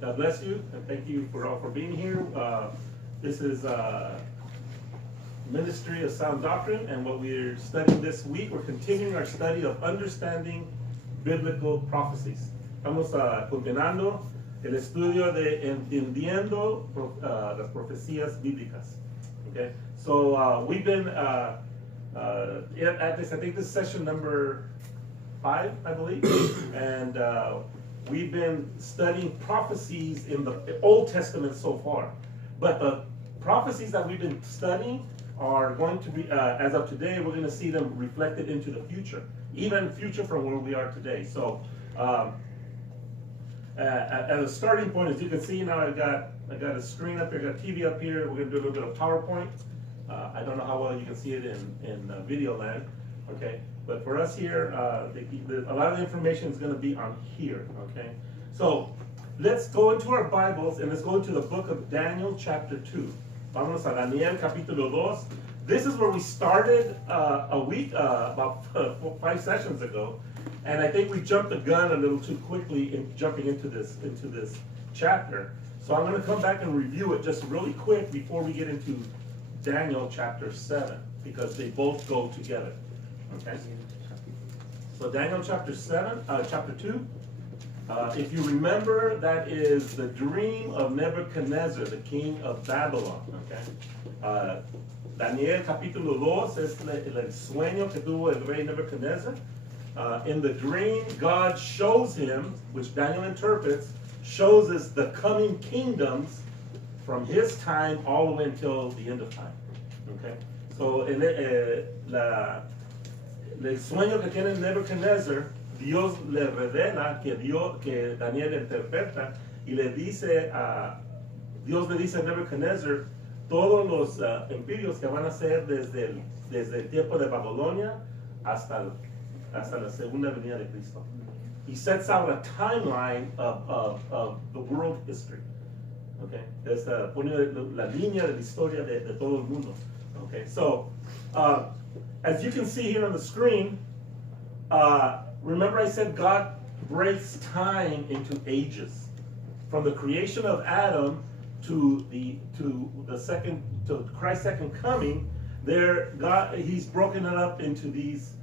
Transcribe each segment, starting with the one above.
God bless you, and thank you for all for being here. This is Ministry of Sound Doctrine, and what we're studying this week, we're continuing our study of understanding biblical prophecies. Estamos continuando el estudio de entendiendo las profecías bíblicas. Okay, so we've been at this. I think this is session number 5, I believe, and we've been studying prophecies in the Old Testament so far. But the prophecies that we've been studying are going to be, as of today, we're going to see them reflected into the future, even future from where we are today. So, at a starting point, as you can see now, I got a screen up here, I got TV up here. We're going to do a little bit of PowerPoint. I don't know how well you can see it in video land, okay? But for us here, a lot of the information is going to be on here, okay? So let's go into our Bibles and let's go into the book of Daniel chapter 2. Vamos a Daniel capítulo 2. This is where we started a week, about 5 sessions ago. And I think we jumped the gun a little too quickly in jumping into this chapter. So I'm going to come back and review it just really quick before we get into Daniel chapter 7, because they both go together. Okay. So Daniel chapter 2. If you remember, that is the dream of Nebuchadnezzar, the king of Babylon. Okay. Daniel capítulo 2 es el sueño que tuvo el rey Nebuchadnezzar. In the dream, God shows him, which Daniel interprets, shows us the coming kingdoms from his time all the way until the end of time. Okay? So, el sueño que tiene Nebuchadnezzar, Dios le revela que Daniel interpreta y le dice Dios le dice a Nebuchadnezzar todos los imperios que van a ser desde el tiempo de Babilonia hasta la segunda venida de Cristo. He sets out a timeline of the world history. Okay, pone la línea de la historia de todo el mundo. Okay, so as you can see here on the screen, remember I said God breaks time into ages, from the creation of Adam to Christ's second coming. He's broken it up into these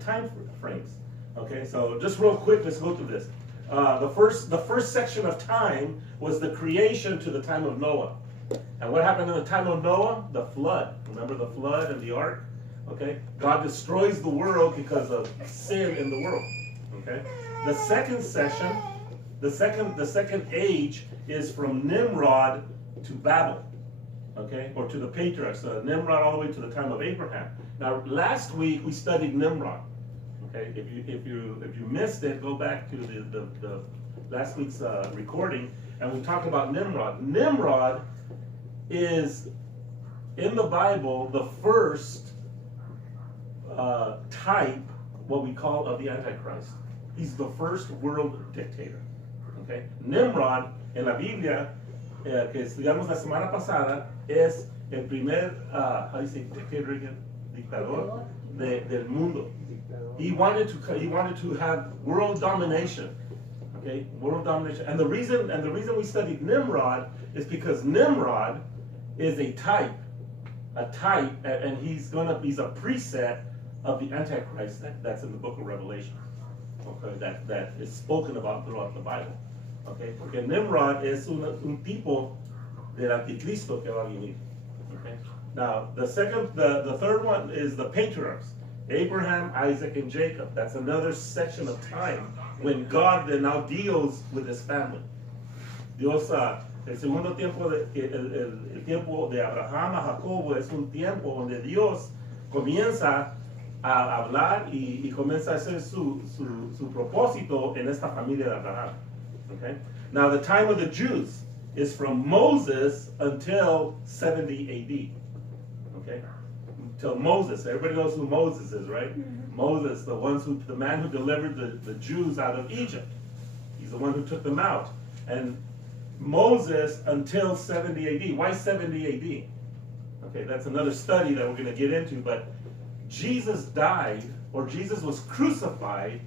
time frames. Okay, so just real quick, let's go through this. The first section of time was the creation to the time of Noah. And what happened in the time of Noah? The flood. Remember the flood and the ark? Okay, God destroys the world because of sin in the world. Okay, the second section, the second age is from Nimrod to Babel. Okay, or to the patriarchs, Nimrod all the way to the time of Abraham. Now, last week we studied Nimrod. Okay, if you missed it, go back to the last week's recording, and we talked about Nimrod. Nimrod is in the Bible the first type, what we call, of the Antichrist. He's the first world dictator. Okay, Nimrod en la Biblia que estudiamos la semana pasada es el primer dictador del mundo. He wanted to have world domination. Okay, world domination. And the reason we studied Nimrod is because Nimrod is a type, and he's a preset of the Antichrist that's in the book of Revelation. Okay, that is spoken about throughout the Bible. Okay, porque Nimrod es un tipo del anticristo que va a venir. Okay. Now the third one is the patriarchs, Abraham, Isaac, and Jacob. That's another section of time when God then now deals with his family. Dios, el segundo tiempo, el tiempo de Abraham a Jacobo es un tiempo donde Dios comienza a hablar y comienza a hacer su propósito en esta familia de Abraham. Okay? Now the time of the Jews is from Moses until 70 AD. Okay? Until Moses. Everybody knows who Moses is, right? Mm-hmm. Moses, the man who delivered the Jews out of Egypt. He's the one who took them out. And Moses until 70 AD. Why 70 AD? Okay, that's another study that we're going to get into, but Jesus died, or Jesus was crucified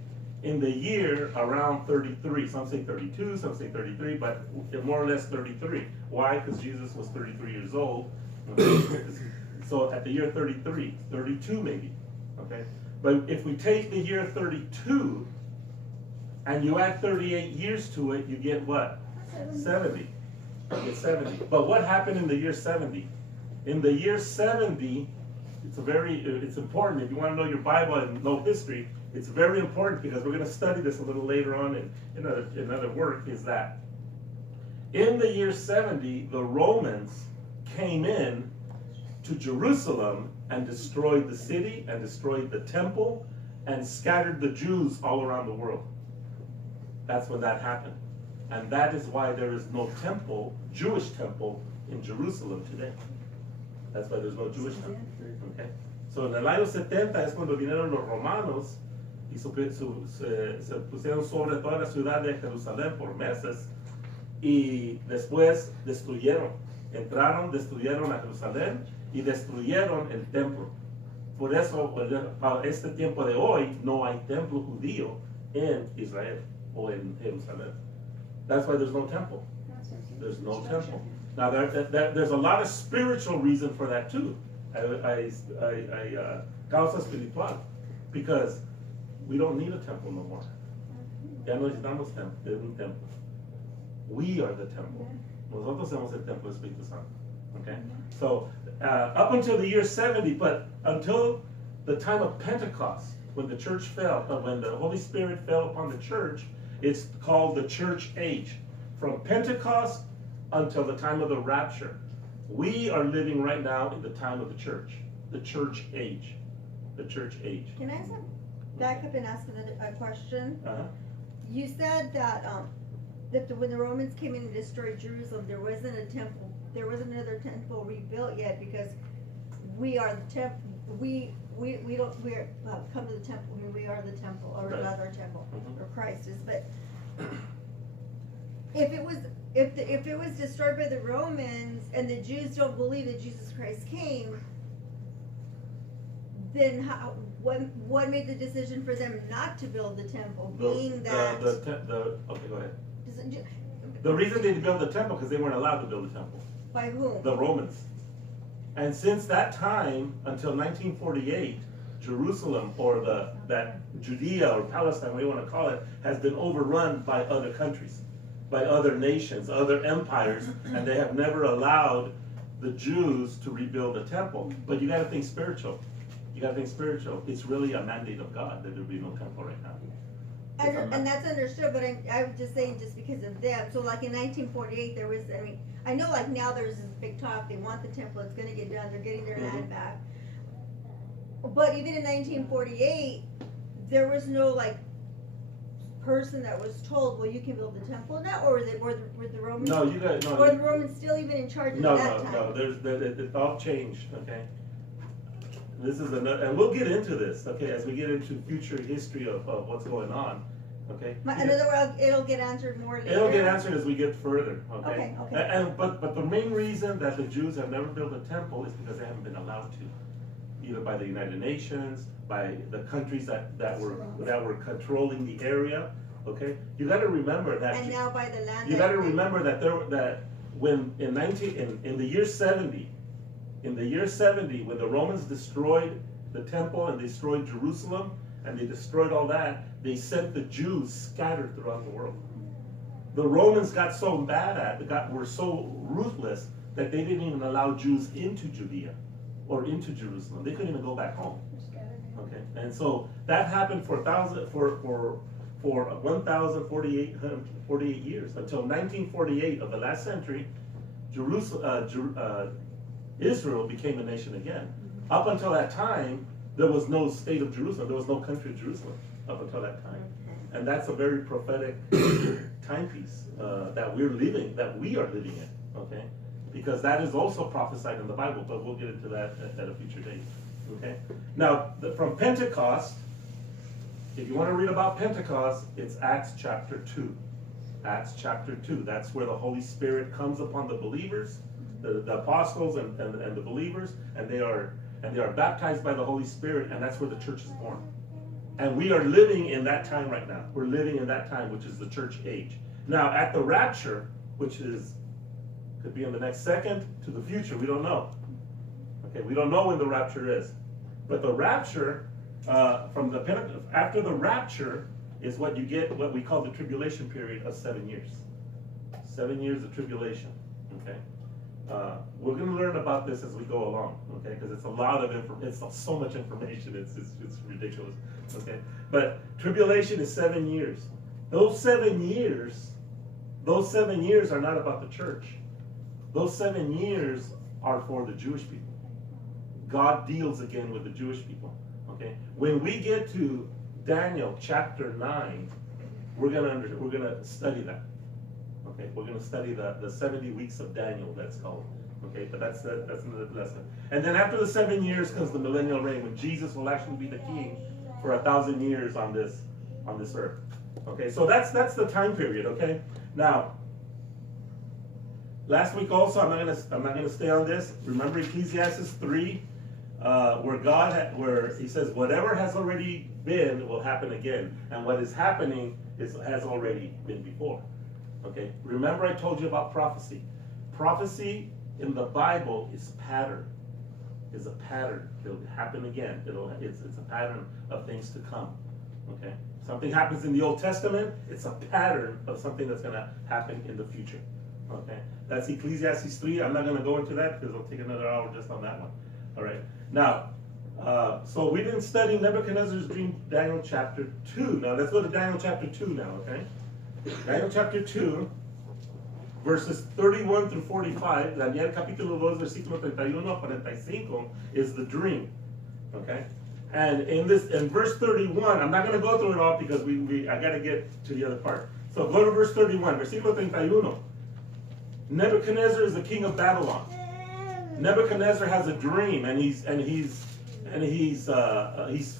in the year around 33. Some say 32, some say 33, but more or less 33. Why? Because Jesus was 33 years old. Okay? So at the year 33, 32 maybe. Okay? But if we take the year 32 and you add 38 years to it, you get what? 70. You get 70. But what happened in the year 70? In the year 70, it's important. If you want to know your Bible and know history, it's very important because we're going to study this a little later on in another work, is that in the year 70, the Romans came in to Jerusalem and destroyed the city and destroyed the temple and scattered the Jews all around the world. That's when that happened. And that is why there is no temple, Jewish temple, in Jerusalem today. That's why there's no Jewish temple. Okay? So en el año 70 es cuando vinieron los romanos y se pusieron sobre toda la ciudad de Jerusalén por meses y después entraron, destruyeron a Jerusalén y destruyeron el templo. Por eso, para este tiempo de hoy, no hay templo judío en Israel o en Jerusalén. That's why there's no temple. There's no temple. Now, there's a lot of spiritual reason for that too. Causa espiritual. Because we don't need a temple no more. Ya no necesitamos un templo. We are the temple. Nosotros somos el templo del Espíritu Santo. Okay? So, up until the year 70, but until the time of Pentecost, when the church fell, when the Holy Spirit fell upon the church, it's called the church age. From Pentecost until the time of the rapture. We are living right now in the time of the church age. The church age. Can I back up and ask a question? You said that when the Romans came in and destroyed Jerusalem, there wasn't a temple. There wasn't another temple rebuilt yet because we are the temple. We come to the temple here. We are the temple, or not our temple, or Christ is. But if it was destroyed by the Romans and the Jews don't believe that Jesus Christ came, then what made the decision for them not to build the temple? Okay, go ahead. The reason they built the temple because they weren't allowed to build the temple. By whom? The Romans. And since that time until 1948, Jerusalem, or that Judea or Palestine, whatever you want to call it, has been overrun by other countries, by other nations, other empires, and they have never allowed the Jews to rebuild the temple. But you got to think spiritual. It's really a mandate of God that there be no temple right now. And that's understood, but I was just saying just because of them. So like in 1948, there was, I know like now there's this big talk, they want the temple, it's going to get done, they're getting their land back. But even in 1948, there was no like person that was told, well, you can build the temple now, or were the Romans? No, Were the Romans still even in charge at that time? No. It all changed. Okay. This is and we'll get into this. Okay, as we get into future history of what's going on. Okay. In other words, it'll get answered more later. It'll get answered as we get further. Okay. Okay. But the main reason that the Jews have never built a temple is because they haven't been allowed to, either by the United Nations, by the countries that were controlling the area. Okay, you got to remember that. And now by the land. You got to remember that when in the year 70, when the Romans destroyed the temple and destroyed Jerusalem and they destroyed all that, they sent the Jews scattered throughout the world. The Romans got so were so ruthless that they didn't even allow Jews into Judea or into Jerusalem. They couldn't even go back home. Okay, and so that happened for 1,048 years until 1948 of the last century. Israel became a nation again. Up until that time, there was no state of Jerusalem. There was no country of Jerusalem up until that time. And that's a very prophetic timepiece that we are living in. Okay, because that is also prophesied in the Bible. But we'll get into that at a future date. Okay. Now, from Pentecost, if you want to read about Pentecost, it's Acts chapter 2. Acts chapter 2. That's where the Holy Spirit comes upon the believers, the apostles and the believers, and they are baptized by the Holy Spirit, and that's where the church is born. And we are living in that time right now. We're living in that time, which is the church age. Now, at the rapture, which could be in the next second to the future, we don't know. Okay, we don't know when the rapture is. But the rapture, after the rapture, is what you get, what we call the tribulation period of 7 years. 7 years of tribulation. Okay, we're going to learn about this as we go along. Okay, because it's a lot of it's so much information. It's ridiculous. Okay, but tribulation is 7 years. Those 7 years are not about the church. Those 7 years are for the Jewish people. God deals again with the Jewish people. Okay, when we get to Daniel chapter 9, we're gonna study that. Okay, we're gonna study the 70 weeks of Daniel. That's called. Okay, but that's another lesson. And then after the 7 years comes the millennial reign, when Jesus will actually be the king for 1,000 years on this earth. Okay, so that's the time period. Okay, now last week also I'm not gonna stay on this. Remember Ecclesiastes 3, where he says whatever has already been will happen again, and what is happening has already been before. Okay, remember I told you about prophecy. Prophecy in the Bible is pattern. Is a pattern. It'll happen again. It's a pattern of things to come. Okay, something happens in the Old Testament. It's a pattern of something that's going to happen in the future. Okay, that's Ecclesiastes 3. I'm not going to go into that because it'll take another hour just on that one. All right. Now, so we didn't study Nebuchadnezzar's dream, Daniel chapter 2. Now let's go to Daniel chapter 2 now. Okay, Daniel chapter 2. Verses 31 through 45, Daniel capítulo 2, versículo 31 a 45 is the dream. Okay? And in verse 31, I'm not going to go through it all because I got to get to the other part. So go to verse 31, versículo 31. Nebuchadnezzar is the king of Babylon. Nebuchadnezzar has a dream, and he's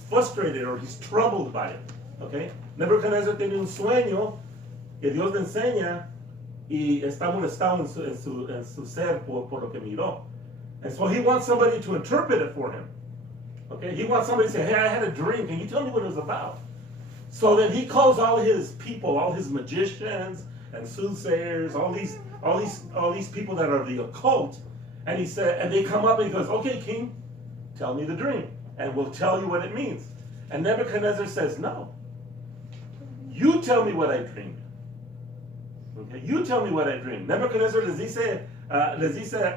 frustrated, or he's troubled by it. Okay? Nebuchadnezzar tiene un sueño que Dios le enseña, y está molestado en su ser por lo que miró. And so he wants somebody to interpret it for him. Okay, he wants somebody to say, hey, I had a dream. Can you tell me what it was about? So then he calls all his people, all his magicians and soothsayers, all these people that are the occult, and he said, and they come up and he goes, okay, king, tell me the dream, and we'll tell you what it means. And Nebuchadnezzar says, no. You tell me what I dreamed. Okay, you tell me what I dreamed. Nebuchadnezzar les dice a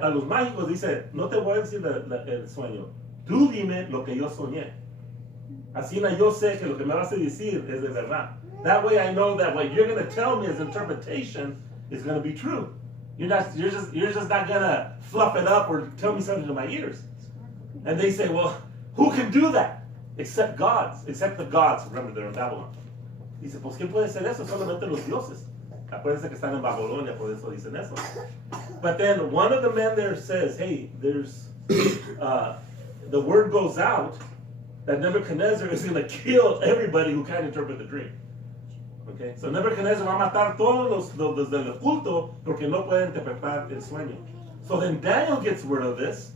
los mágicos, dice, no te voy a decir el sueño. Tú dime lo que yo soñé. Así na yo sé que lo que me vas a decir es de verdad. That way I know that what you're going to tell me as interpretation is going to be true. You're just not going to fluff it up or tell me something to my ears. And they say, well, who can do that? Except the gods. Remember, they're in Babylon. Dice, pues, ¿quién puede hacer eso? Solamente los dioses. Acuérdense que están en Babilonia, por eso dicen eso. But then one of the men there says, hey, there's, the word goes out that Nebuchadnezzar is going to kill everybody who can't interpret the dream. Okay? So Nebuchadnezzar va a matar todos los del oculto porque no pueden interpretar el sueño. So then Daniel gets word of this.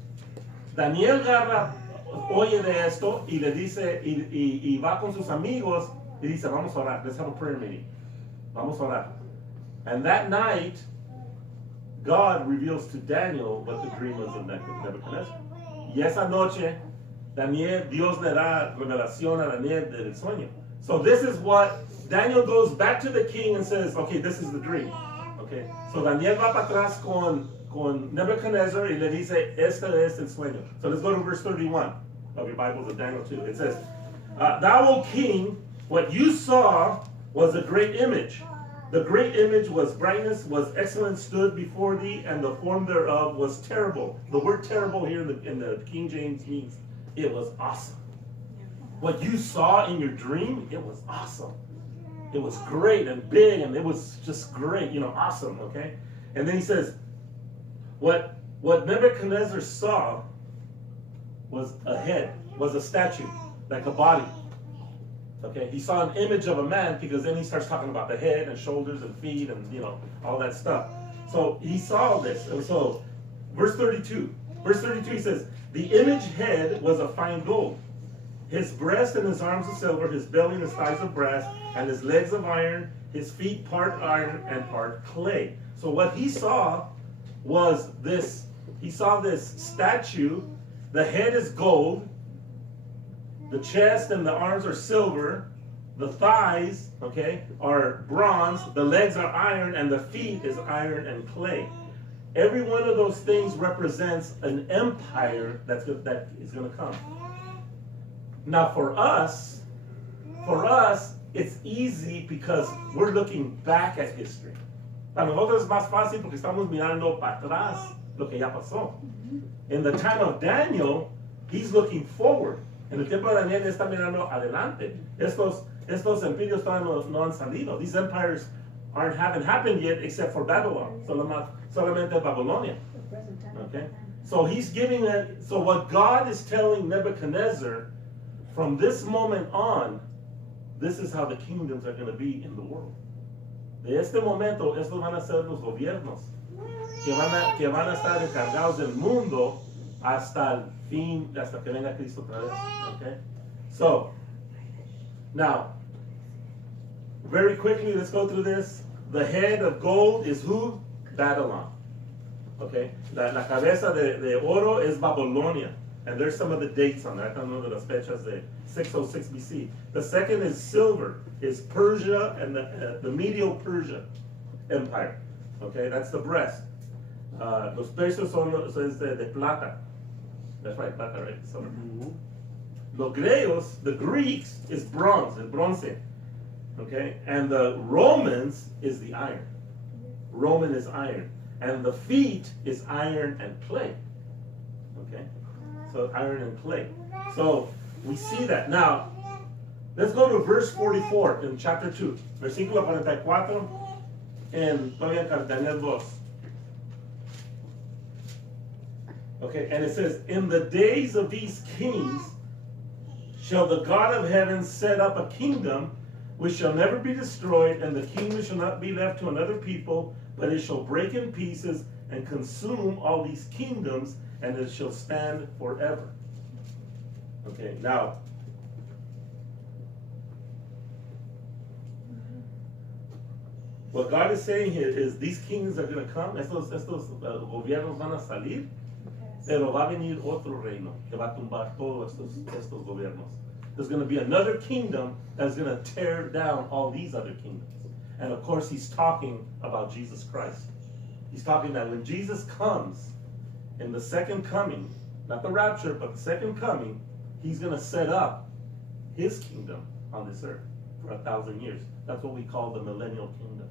Daniel oye de esto y le dice, y va con sus amigos y dice, vamos a orar, let's have a prayer meeting. Vamos a orar. And that night, God reveals to Daniel what the dream was of Nebuchadnezzar. Y esa noche, Dios le da revelación a Daniel del sueño. So this is what, Daniel goes back to the king and says, okay, this is the dream. Okay, so Daniel va para atrás con Nebuchadnezzar y le dice, este es el sueño. So let's go to verse 31 of your Bibles of Daniel 2. It says, thou, O king, what you saw was a great image. The great image was brightness, was excellent, stood before thee, and the form thereof was terrible. The word terrible here in the King James means it was awesome. What you saw in your dream, it was awesome. It was great and big, and it was just great, awesome, okay? And then he says, what Nebuchadnezzar saw was a head, was a statue, like a body. Okay, he saw an image of a man, because then he starts talking about the head and shoulders and feet and all that stuff. So he saw this. And so verse 32 he says, the image head was of fine gold. His breast and his arms of silver, his belly and his thighs of brass, and his legs of iron, his feet part iron and part clay. So what he saw was this, he saw this statue, the head is gold, the chest and the arms are silver, the thighs, okay, are bronze, the legs are iron, and the feet is iron and clay. Every one of those things represents an empire that is going to come. Now for us, it's easy because we're looking back at history. Para nosotros es más fácil porque estamos mirando para atrás lo que ya pasó. In the time of Daniel, he's looking forward. En el tiempo de Daniel, está mirando adelante. Estos imperios todavía no han salido. These empires haven't happened yet except for Babylon. Solamente Babylonia. Okay? So he's giving it, so what God is telling Nebuchadnezzar, from this moment on, this is how the kingdoms are going to be in the world. De este momento, estos van a ser los gobiernos que van a estar encargados del mundo hasta el fin, hasta que venga Cristo otra vez. Okay? So, now, very quickly, let's go through this. The head of gold is who? Babylon. Okay? La cabeza de oro es Babylonia. And there's some of the dates on that. I don't know las fechas de 606 BC. The second is silver, is Persia and the Medial Persia Empire. Okay, that's the breast. Los pesos es de plata. That's right, plata, right? Silver. Los griegos, the Greeks, is bronze, el bronce. Okay, and the Romans is the iron. Roman is iron. And the feet is iron and clay. Okay? So iron and clay. So we see that. Now, let's go to verse 44 in chapter 2. Versículo 44 en todavía Daniel 2. Okay, and it says, in the days of these kings shall the God of heaven set up a kingdom which shall never be destroyed, and the kingdom shall not be left to another people, but it shall break in pieces and consume all these kingdoms, and it shall stand forever. Okay, now, what God is saying here is these kings are going to come, estos gobiernos van a salir, pero va a venir otro reino que va a tumbar todos estos gobiernos. There's going to be another kingdom that's going to tear down all these other kingdoms. And of course, he's talking about Jesus Christ. He's talking that when Jesus comes in the second coming, not the rapture, but the second coming, he's going to set up his kingdom on this earth for 1,000 years. That's what we call the millennial kingdom.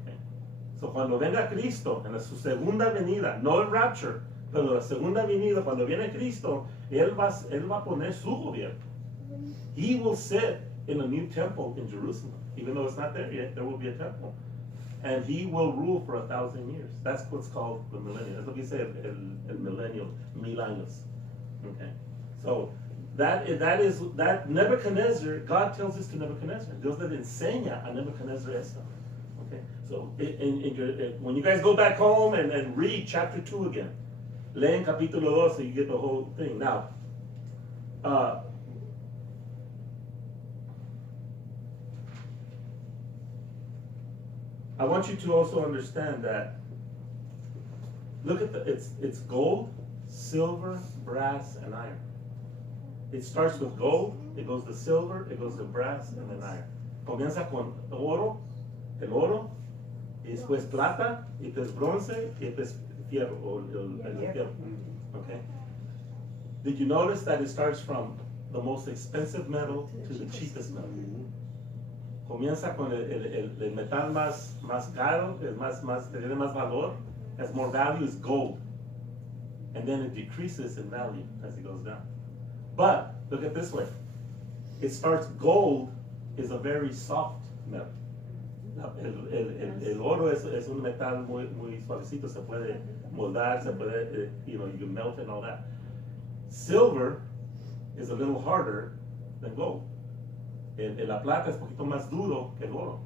Okay. So cuando venga Cristo en su segunda venida, no el rapture, pero la segunda venida, cuando viene Cristo, él va a poner su gobierno. He will sit in a new temple in Jerusalem. Even though it's not there yet, there will be a temple. And he will rule for 1,000 years. That's what's called the millennium. That's what we say, el millennial, 1000 años. Okay. So that Nebuchadnezzar, God tells this to Nebuchadnezzar. Dios le enseña a Nebuchadnezzar esto. Okay. So when you guys go back home and read chapter 2 again, leen capítulo 2 so you get the whole thing. Now, I want you to also understand that, look at it's gold, silver, brass, and iron. It starts with gold, it goes to silver, it goes to brass, and then iron. Comienza con oro, el oro, y después plata, y después bronce, y después fierro, el fierro. Okay? Did you notice that it starts from the most expensive metal to the cheapest metal? Comienza con el metal más caro, tiene más valor, has more value, is gold. And then it decreases in value as it goes down. But, look at this way. It starts, gold is a very soft metal. El oro es un metal muy suavecito, se puede moldar, se puede, you can melt it and all that. Silver is a little harder than gold. La plata es un poquito más duro que el oro.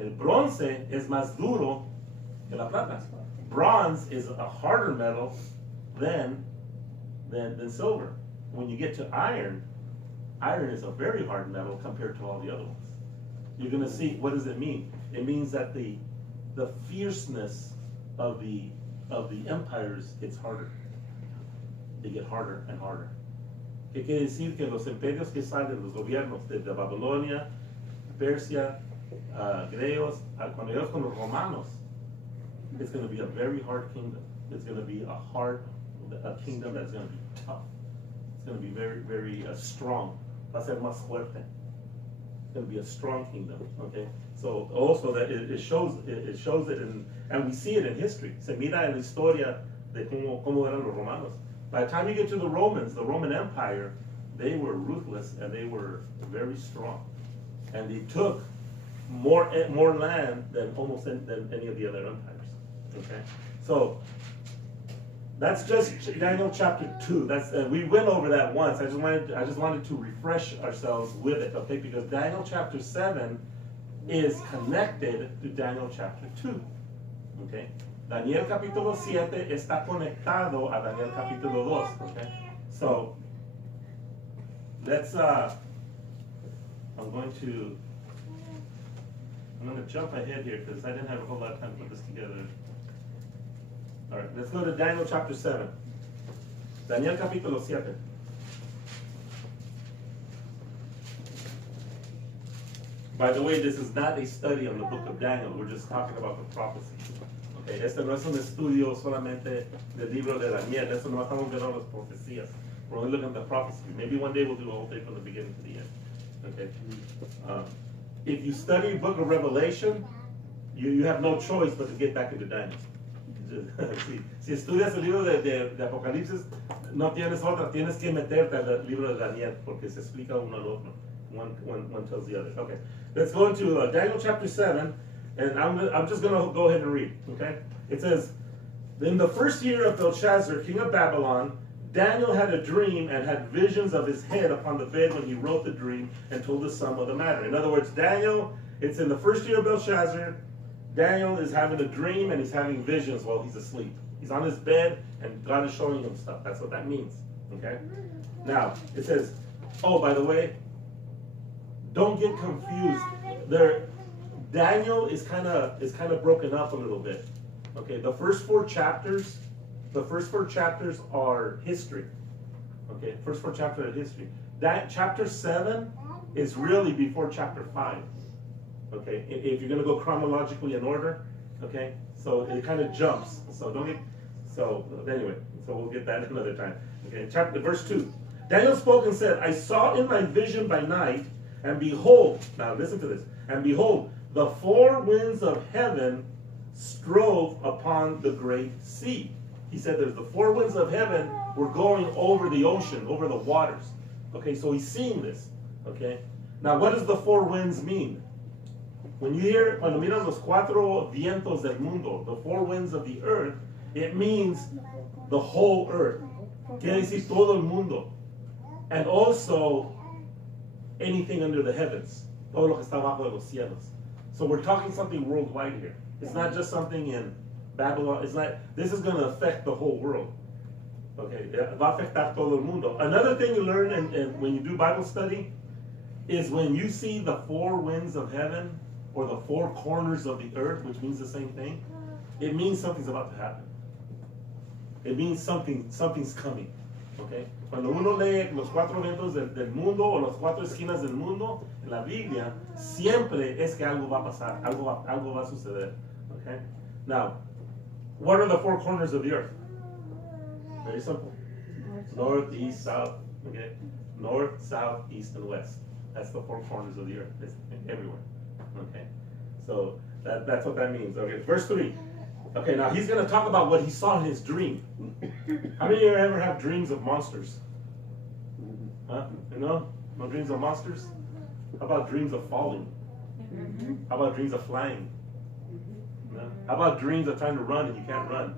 El bronce es más duro que la plata. Bronze is a harder metal than silver. When you get to iron, Iron is a very hard metal compared to all the other ones. You're gonna see, what does it mean? It means that the fierceness of the empires gets harder. They get harder and harder. ¿Qué quiere decir? Que los imperios que salen, los gobiernos de Babilonia, Persia, griegos, cuando ellos con los romanos, it's going to be a very hard kingdom. It's going to be a kingdom that's going to be tough. It's going to be very, very strong. Va a ser más fuerte. It's going to be a strong kingdom. Okay. So also that it shows it in, and we see it in history. Se mira en la historia de cómo eran los romanos. By the time you get to the Romans, the Roman Empire, they were ruthless and they were very strong, and they took more land than than any of the other empires. Okay, so that's just Daniel chapter 2. That's we went over that once. I just wanted to refresh ourselves with it. Okay, because Daniel chapter 7 is connected to Daniel chapter 2. Okay. Daniel capítulo 7 está conectado a Daniel capítulo 2, okay? So, let's, I'm going to jump ahead here because I didn't have a whole lot of time to put this together. All right, let's go to Daniel chapter 7. Daniel capítulo 7. By the way, this is not a study on the book of Daniel. We're just talking about the prophecy. Okay, este no es un estudio solamente del libro de Daniel. Eso no estamos viendo las profecías. We're only looking at the prophecy. Maybe one day we'll do a whole thing from the beginning to the end. Okay. If you study the book of Revelation, you have no choice but to get back into Daniel. Si estudias el libro de Apocalipsis, no tienes otra. Tienes que meterte al libro de Daniel porque se explica uno al otro. One tells the other. Okay. Let's go into Daniel chapter 7. And I'm just going to go ahead and read, okay? It says, in the first year of Belshazzar, king of Babylon, Daniel had a dream and had visions of his head upon the bed when he wrote the dream and told the sum of the matter. In other words, Daniel, it's in the first year of Belshazzar, Daniel is having a dream and he's having visions while he's asleep. He's on his bed and God is showing him stuff. That's what that means, okay? Now, it says, oh, by the way, don't get confused. Daniel is kind of broken up a little bit. Okay, the first four chapters are history. Okay, first four chapters are history. That chapter 7 is really before chapter 5. Okay, if you're going to go chronologically in order. Okay, so it kind of jumps. So anyway, so we'll get that another time. Okay, verse 2. Daniel spoke and said, I saw in my vision by night, and behold, now listen to this, and behold, the four winds of heaven strove upon the great sea. He said there's the four winds of heaven were going over the ocean, over the waters. Okay, so he's seeing this. Okay, now what does the four winds mean? When you hear, cuando miran los cuatro vientos del mundo, the four winds of the earth, it means the whole earth. Quiere decir todo el mundo. And also anything under the heavens. Todo lo que está bajo de los cielos. So we're talking something worldwide here. It's not just something in Babylon. It's not, this is going to affect the whole world. Okay, va a afectar todo el mundo. Another thing you learn when you do Bible study is when you see the four winds of heaven or the four corners of the earth, which means the same thing, it means something's about to happen. It means something's coming. Okay? Cuando uno lee los cuatro vientos del mundo o las cuatro esquinas del mundo en la Biblia, siempre es que algo va a pasar, algo va a suceder. Okay? Now, what are the four corners of the earth? Very simple. North, east, south. Okay? North, south, east, and west. That's the four corners of the earth. It's everywhere. Okay? So that's what that means. Okay, verse 3. Okay, now he's going to talk about what he saw in his dream. How many of you ever have dreams of monsters? Huh? You know? No dreams of monsters? How about dreams of falling? How about dreams of flying? No? How about dreams of trying to run and you can't run?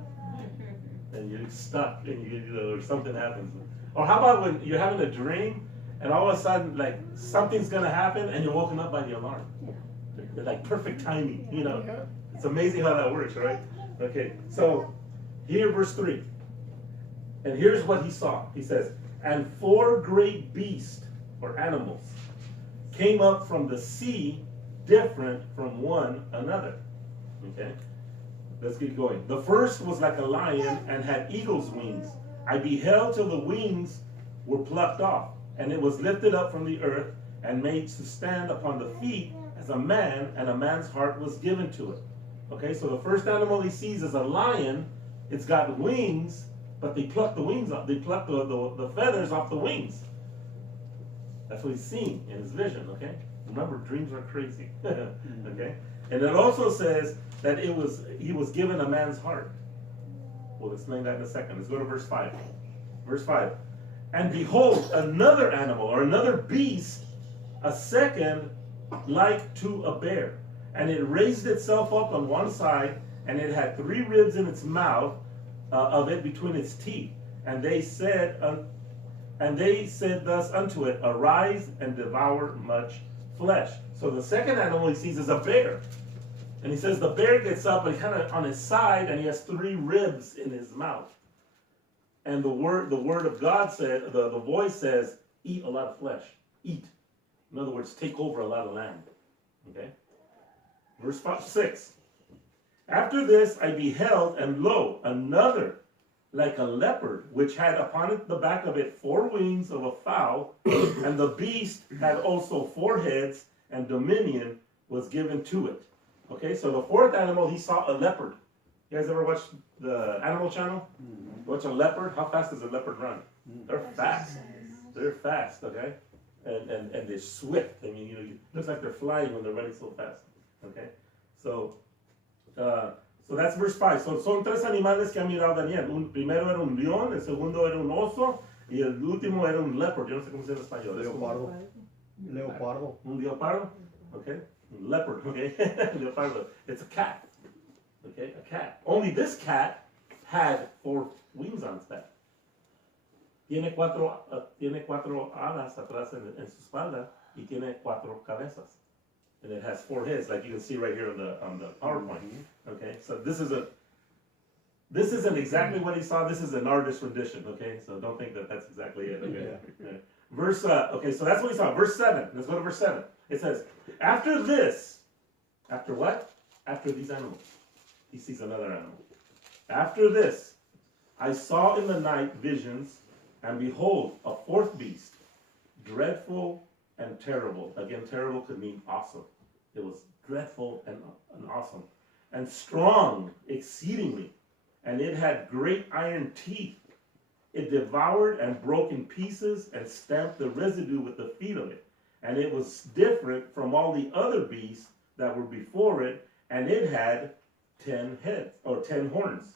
And you're stuck and or something happens. Or how about when you're having a dream and all of a sudden like something's going to happen and you're woken up by the alarm? They're like perfect timing, you know? It's amazing how that works, right? Okay, so here verse 3. And here's what he saw. He says, and four great beasts or animals, came up from the sea, different from one another. Okay? Let's get going. The first was like a lion and had eagle's wings. I beheld till the wings were plucked off, and it was lifted up from the earth and made to stand upon the feet as a man, and a man's heart was given to it. Okay, so the first animal he sees is a lion. It's got wings, but they plucked the wings off. They plucked the feathers off the wings. That's what he's seeing in his vision, okay? Remember, dreams are crazy. Okay? And it also says that he was given a man's heart. We'll explain that in a second. Let's go to verse 5. Verse 5. And behold, another animal, or another beast, a second, like to a bear. And it raised itself up on one side, and it had 3 ribs in its mouth of it between its teeth. And they said thus unto it, arise and devour much flesh. So the second animal he sees is a bear. And he says the bear gets up and kind of on his side, and he has 3 ribs in his mouth. And the word of God said, the voice says, eat a lot of flesh. Eat. In other words, take over a lot of land. Okay? Verse 6. After this I beheld, and lo, another like a leopard, which had upon it the back of it 4 wings of a fowl, and the beast had also 4 heads, and dominion was given to it. Okay, so the fourth animal, he saw a leopard. You guys ever watch the Animal Channel? Watch a leopard? How fast does a leopard run? They're fast. They're fast, okay? And they're swift. I mean, you know, it looks like they're flying when they're running so fast. Okay? So that's verse 5. So son 3 animales que ha mirado Daniel. Primero era un león, el segundo era un oso, y el último era un leopard. Yo no sé cómo se dice en español. Leopardo. Leopardo. Un leopardo? Okay. Leopard, okay? Leopardo. It's a cat. Okay, a cat. Only this cat had 4 wings on its back. Tiene cuatro alas atrás en su espalda y tiene 4 cabezas. And it has 4 heads, like you can see right here on the PowerPoint. Okay, so this isn't exactly what he saw. This is an artist rendition. Okay, so don't think that that's exactly it. Okay. Yeah. Verse. Okay, so that's what he saw. Verse 7. Let's go to verse 7. It says, after this, after what? After these animals, he sees another animal. After this, I saw in the night visions, and behold, a 4th beast, dreadful and terrible. Again, terrible could mean awesome. It was dreadful and awesome. And strong exceedingly. And it had great iron teeth. It devoured and broke in pieces and stamped the residue with the feet of it. And it was different from all the other beasts that were before it. And it had 10 heads, or 10 horns.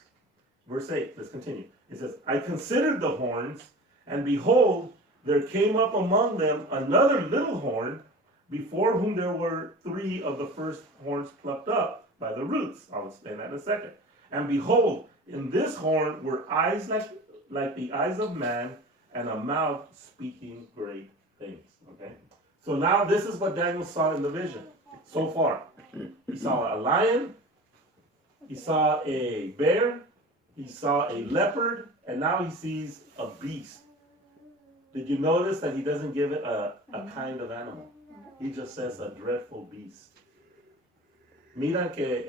Verse 8, let's continue. It says, I considered the horns, and behold, there came up among them another little horn, before whom there were 3 of the first horns plucked up by the roots. I'll explain that in a second. And behold, in this horn were eyes like the eyes of man, and a mouth speaking great things. Okay? So now this is what Daniel saw in the vision so far. He saw a lion, he saw a bear, he saw a leopard, and now he sees a beast. Did you notice that he doesn't give it a kind of animal? He just says a dreadful beast. Miran que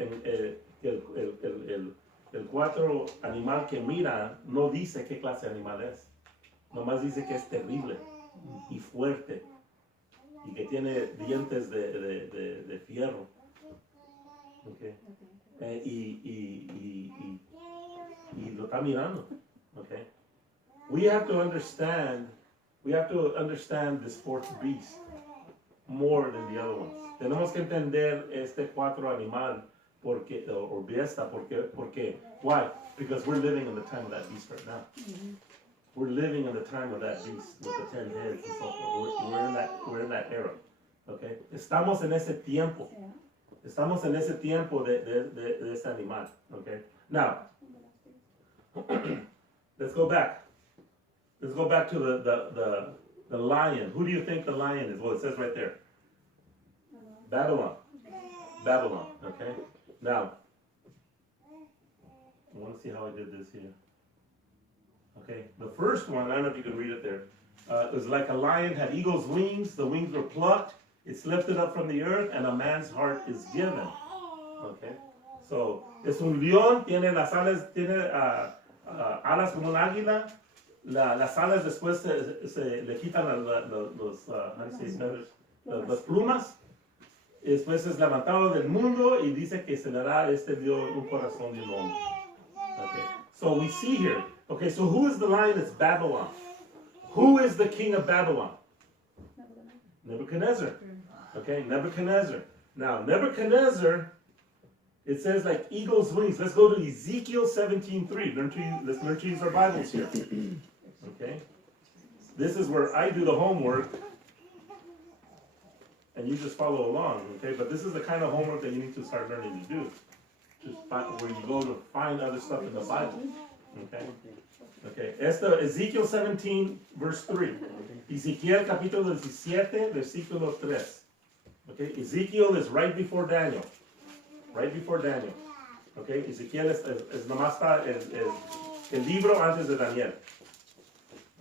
el 4 animal que mira no dice qué clase de animal es. Nomás dice que es terrible y fuerte y que tiene dientes de fierro. Okay. Y lo está mirando. Okay. We have to understand this 4th beast more than the other ones. Tenemos que entender este 4 animal porque or bestia porque why? Because we're living in the time of that beast right now. We're living in the time of that beast with the 10 heads and so forth. We're in that era. Okay? Estamos en ese tiempo. Estamos en ese tiempo de ese animal. Okay? Now, let's go back. Let's go back to the lion. Who do you think the lion is? Well, it says right there. Babylon. Babylon. Okay? Now, I want to see how I did this here. Okay, the first one, I don't know if you can read it there. It was like a lion had eagle's wings. The wings were plucked. It's lifted up from the earth, and a man's heart is given. Okay. So es un león, tiene las alas, tiene alas como un águila. Las alas después se le quitan las plumas. Y después es levantado del mundo y dice que se le da un corazón de un hombre. Okay. So we see here. Okay, so who is the lion? It's Babylon. Who is the king of Babylon? Nebuchadnezzar. Okay, Nebuchadnezzar. Now, Nebuchadnezzar, it says like eagle's wings. Let's go to Ezekiel 17:3. Let's learn to use our Bibles here. Okay, this is where I do the homework, and you just follow along. Okay, but this is the kind of homework that you need to start learning to do, where you go to find other stuff in the Bible. Okay. Okay. Ezekiel 17, verse 3. Ezequiel capítulo 17, versículo 3. Okay, Ezekiel is right before Daniel. Right before Daniel. Okay, Ezequiel es nomás está el libro antes de Daniel.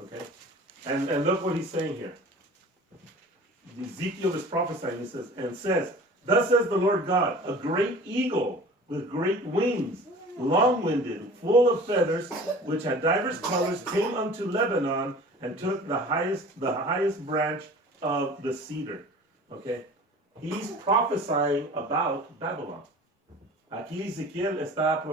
Okay, and look what he's saying here. Ezekiel is prophesying. He says, "Thus says the Lord God, a great eagle with great wings, long-winded, full of feathers, which had divers colors, came unto Lebanon and took the highest branch of the cedar." Okay, he's prophesying about Babylon. Aquí Ezequiel está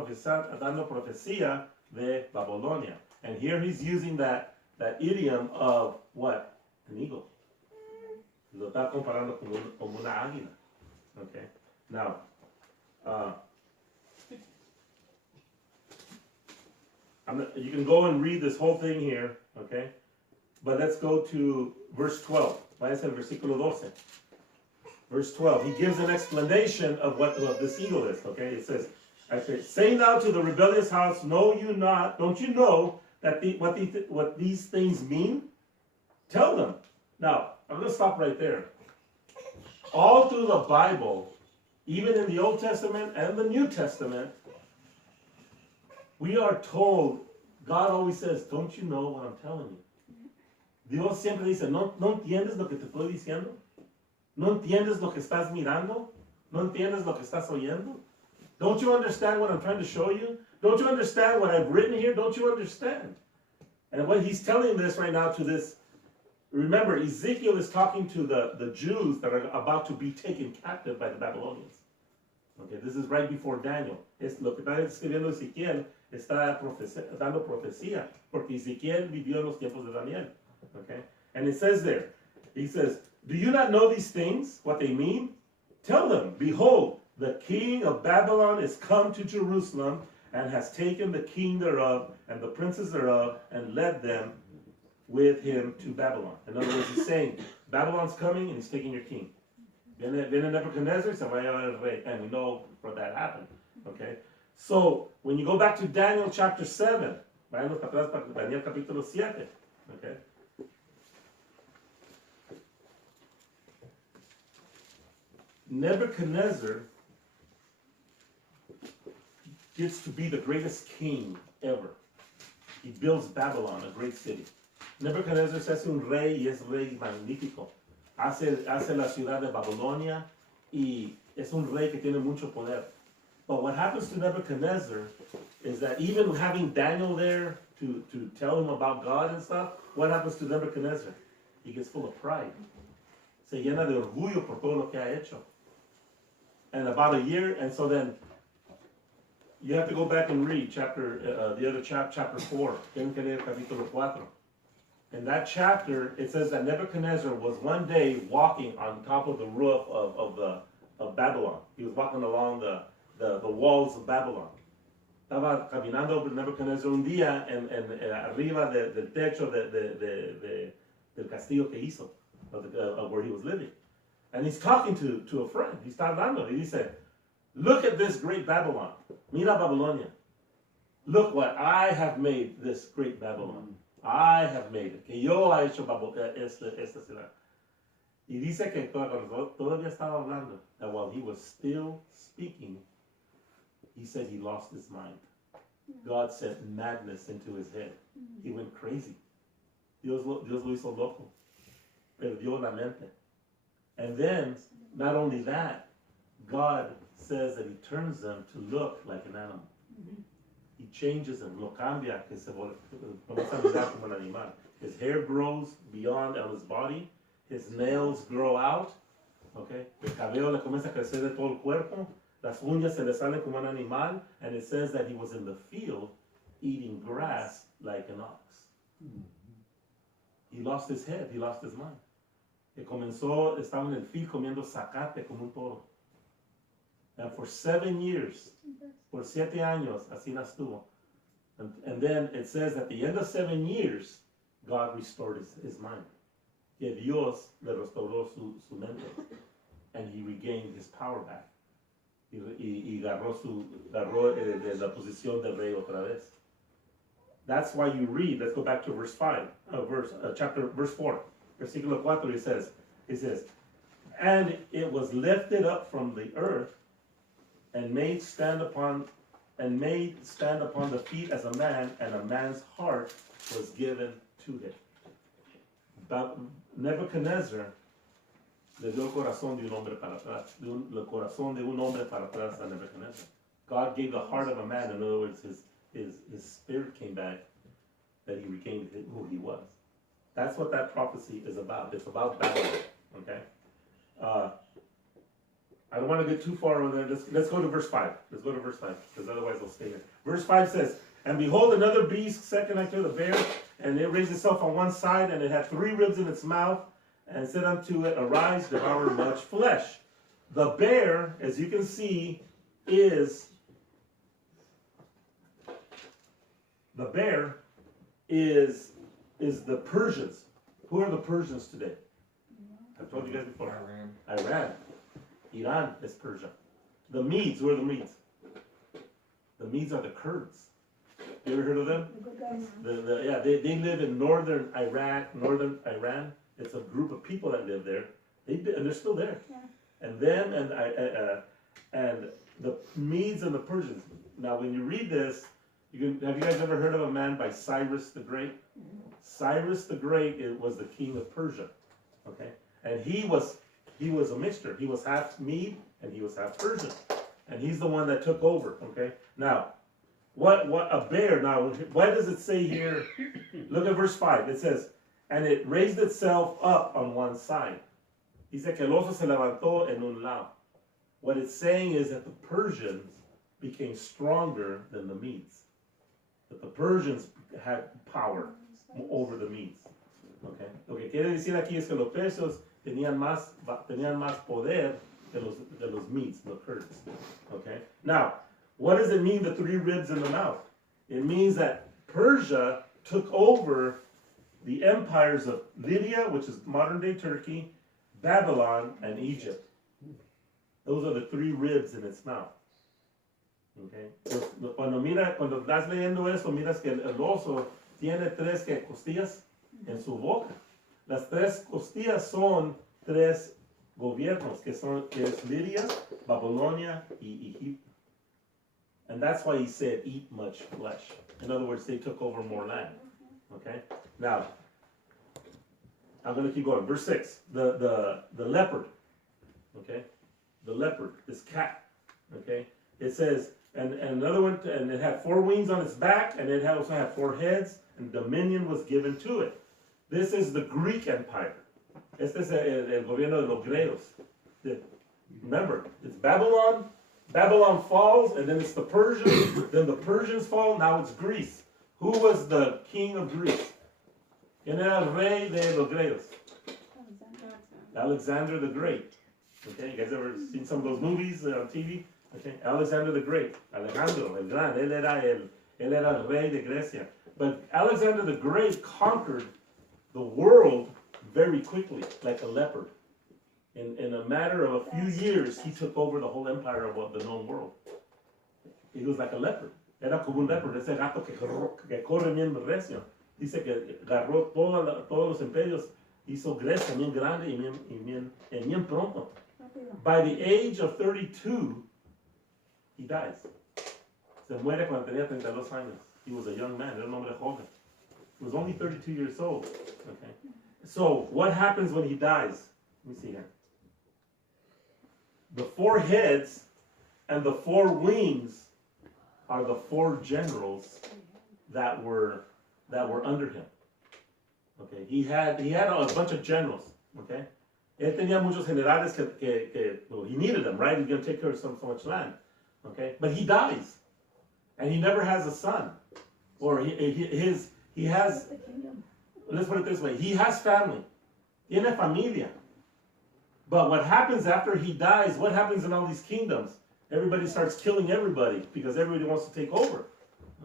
dando profecía de Babilonia, and here he's using that idiom of what? An eagle. Lo está comparando como una águila. Okay, now. You can go and read this whole thing here, okay? But let's go to verse 12. Váyase al versículo 12. Verse 12. He gives an explanation of what this eagle is, okay? It says, "Say now to the rebellious house, know you not, don't you know that what these things mean? Tell them." Now, I'm going to stop right there. All through the Bible, even in the Old Testament and the New Testament, we are told, God always says, "Don't you know what I'm telling you?" Dios siempre dice, ¿No entiendes lo que te estoy diciendo? ¿No entiendes lo que estás mirando? ¿No entiendes lo que estás oyendo? Don't you understand what I'm trying to show you? Don't you understand what I've written here? Don't you understand? And what he's telling this right now to this, remember, Ezekiel is talking to the Jews that are about to be taken captive by the Babylonians. Okay, this is right before Daniel. Es lo que está escribiendo Ezequiel, está dando profecía, porque Ezequiel vivió en los tiempos de Daniel. Okay, and it says there, he says, "Do you not know these things, what they mean? Tell them, behold, the king of Babylon is come to Jerusalem, and has taken the king thereof, and the princes thereof, and led them with him to Babylon." In other words, he's saying, Babylon's coming, and he's taking your king. Viene Nebuchadnezzar, se va a llevar el rey, and we know where that happened. Okay, so when you go back to Daniel chapter 7, vayamos para atrás para Daniel capítulo 7. Okay. Nebuchadnezzar gets to be the greatest king ever. He builds Babylon, a great city. Nebuchadnezzar se hace un rey y es rey magnífico. Hace la ciudad de Babilonia y es un rey que tiene mucho poder. But what happens to Nebuchadnezzar is that even having Daniel there to tell him about God and stuff, what happens to Nebuchadnezzar? He gets full of pride. Se llena de orgullo por todo lo que ha hecho. And about a year, and so then you have to go back and read chapter 4. Tienen que leer capítulo 4. In that chapter, it says that Nebuchadnezzar was one day walking on top of the roof of Babylon. He was walking along the walls of Babylon. Estaba caminando Nebuchadnezzar un día en arriba del techo del castillo que hizo, of where he was living. And he's talking to a friend. He está hablando. Y dice, "Look at this great Babylon. Mira Babilonia. Look what I have made this great Babylon. I have made it. Que yo ha hecho esta ciudad." Y dice que todavía estaba hablando. And while he was still speaking, he said he lost his mind. God sent madness into his head. He went crazy. Dios lo hizo loco. Perdió la mente. And then, not only that, God says that he turns them to look like an animal. He changes them, lo cambia, que se comienza a mirar como un animal. His hair grows beyond on his body, his nails grow out, okay? El cabello le comienza a crecer de todo el cuerpo, las uñas se le salen como un animal, and it says that he was in the field eating grass like an ox. He lost his head, he lost his mind. Que comenzó, estaba en el field comiendo zacate como un toro. And for 7 years, por 7 años, así la estuvo. And then it says at the end of 7 years, God restored his mind. Que Dios le restauró su mente. And he regained his power back. Y agarró la posición del rey otra vez. That's why you read, let's go back to verse 4. Versículo 4, it says, and it was lifted up from the earth and made stand upon the feet as a man, and a man's heart was given to him. But Nebuchadnezzar le dio el corazón de un hombre para atrás, el corazón de un hombre para atrás a Nebuchadnezzar. God gave the heart of a man, in other words, his spirit came back, that he regained who he was. That's what that prophecy is about. It's about Babylon, okay? I don't want to get too far over there. Let's go to verse 5. Let's go to verse 5, because otherwise we'll stay here. Verse 5 says, and behold, another beast, second unto the bear, and it raised itself on one side, and it had 3 ribs in its mouth, and said unto it, arise, devour much flesh. The bear, as you can see, is the Persians. Who are the Persians today? I've told you guys before. Iran. Iran is Persia. The Medes, who are the Medes? The Medes are the Kurds. You ever heard of them? They live in northern Iraq, northern Iran. It's a group of people that live there. And they're still there. Yeah. And them and the Medes and the Persians. Now, when you read this, have you guys ever heard of a man by Cyrus the Great? Cyrus the Great was the king of Persia, okay? And he was a mixture. He was half Mede and he was half Persian, and he's the one that took over, okay? Now, what a bear? Now, what does it say here? Look at verse 5. It says, and it raised itself up on one side. Dice que el oso se levantó en un lado. What it's saying is that the Persians became stronger than the Medes. That the Persians had power over the Medes. Okay? Lo que quiere decir aquí es que los persos tenían más poder de los Medes, the Kurds. Okay? Now, what does it mean, the 3 ribs in the mouth? It means that Persia took over the empires of Lydia, which is modern-day Turkey, Babylon, and Egypt. Those are the 3 ribs in its mouth. Okay. Cuando estás leyendo eso, miras que el oso tiene 3 costillas en su boca. Las 3 costillas son 3 gobiernos, que es Lidia, Babylonia, y Egipto. And that's why he said, eat much flesh. In other words, they took over more land. Okay. Now, I'm going to keep going. Verse 6, the leopard. Okay. The leopard, this cat. Okay. It says, and another one, and it had 4 wings on its back, and it also had 4 heads, and dominion was given to it. This is the Greek Empire. Este es el gobierno de los griegos. Remember, it's Babylon. Babylon falls, and then it's the Persians. Then the Persians fall. Now it's Greece. Who was the king of Greece? ¿Quién era el rey de los griegos? Alexander the Great. Okay, you guys ever seen some of those movies on TV? Okay, Alexander the Great, Alejandro el Gran, él era el rey de Grecia. But Alexander the Great conquered the world very quickly, like a leopard. In a matter of a few years, he took over the whole empire of the known world. He was like a leopard. Era como un leopard, ese gato que corre bien recio. Dice que agarró todos los imperios, hizo Grecia bien grande y bien pronto. By the age of 32, he dies. Se muere cuando tenía 32 años. He was a young man, era un hombre joven. He was only 32 years old. Okay. So what happens when he dies? Let me see here. The 4 heads and the 4 wings are the 4 generals that were under him. Okay. He had a bunch of generals. Okay. Él tenía muchos generales well, he needed them, right? He's going to take care of so much land. Okay. But he dies, and he never has a son, or he has. Let's put it this way: he has family. Tiene familia. But what happens after he dies? What happens in all these kingdoms? Everybody starts killing everybody because everybody wants to take over.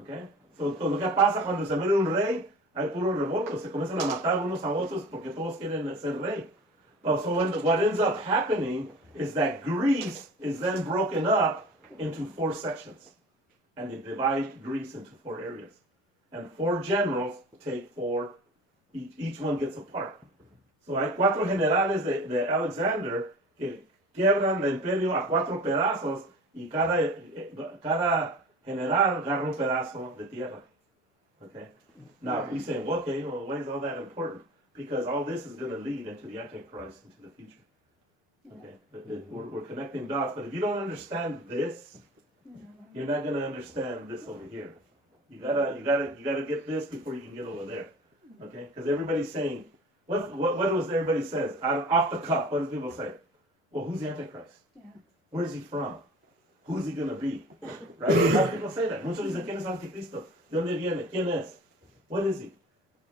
Okay. So lo que pasa cuando se muere un rey, hay puro revolto. Se comienzan a matar unos a otros porque todos quieren ser rey. So what ends up happening is that Greece is then broken up into 4 sections. And they divide Greece into 4 areas. And 4 generals take 4, each one gets a part. So hay 4 generales de Alexander que quiebran el imperio a 4 pedazos y cada general agarra un pedazo de tierra. Okay? Now, we say, well, okay, well, why is all that important? Because all this is going to lead into the Antichrist into the future. Okay, but we're connecting dots. But if you don't understand this, you're not going to understand this over here. You gotta get this before you can get over there. Okay, because everybody's saying, what was everybody says off the cuff? What do people say? Well, who's the Antichrist? Yeah. Where is he from? Who is he going to be? Right? A lot of people say that. Muchos dicen, ¿quién es Anticristo? ¿De dónde viene? ¿Quién es? What is he?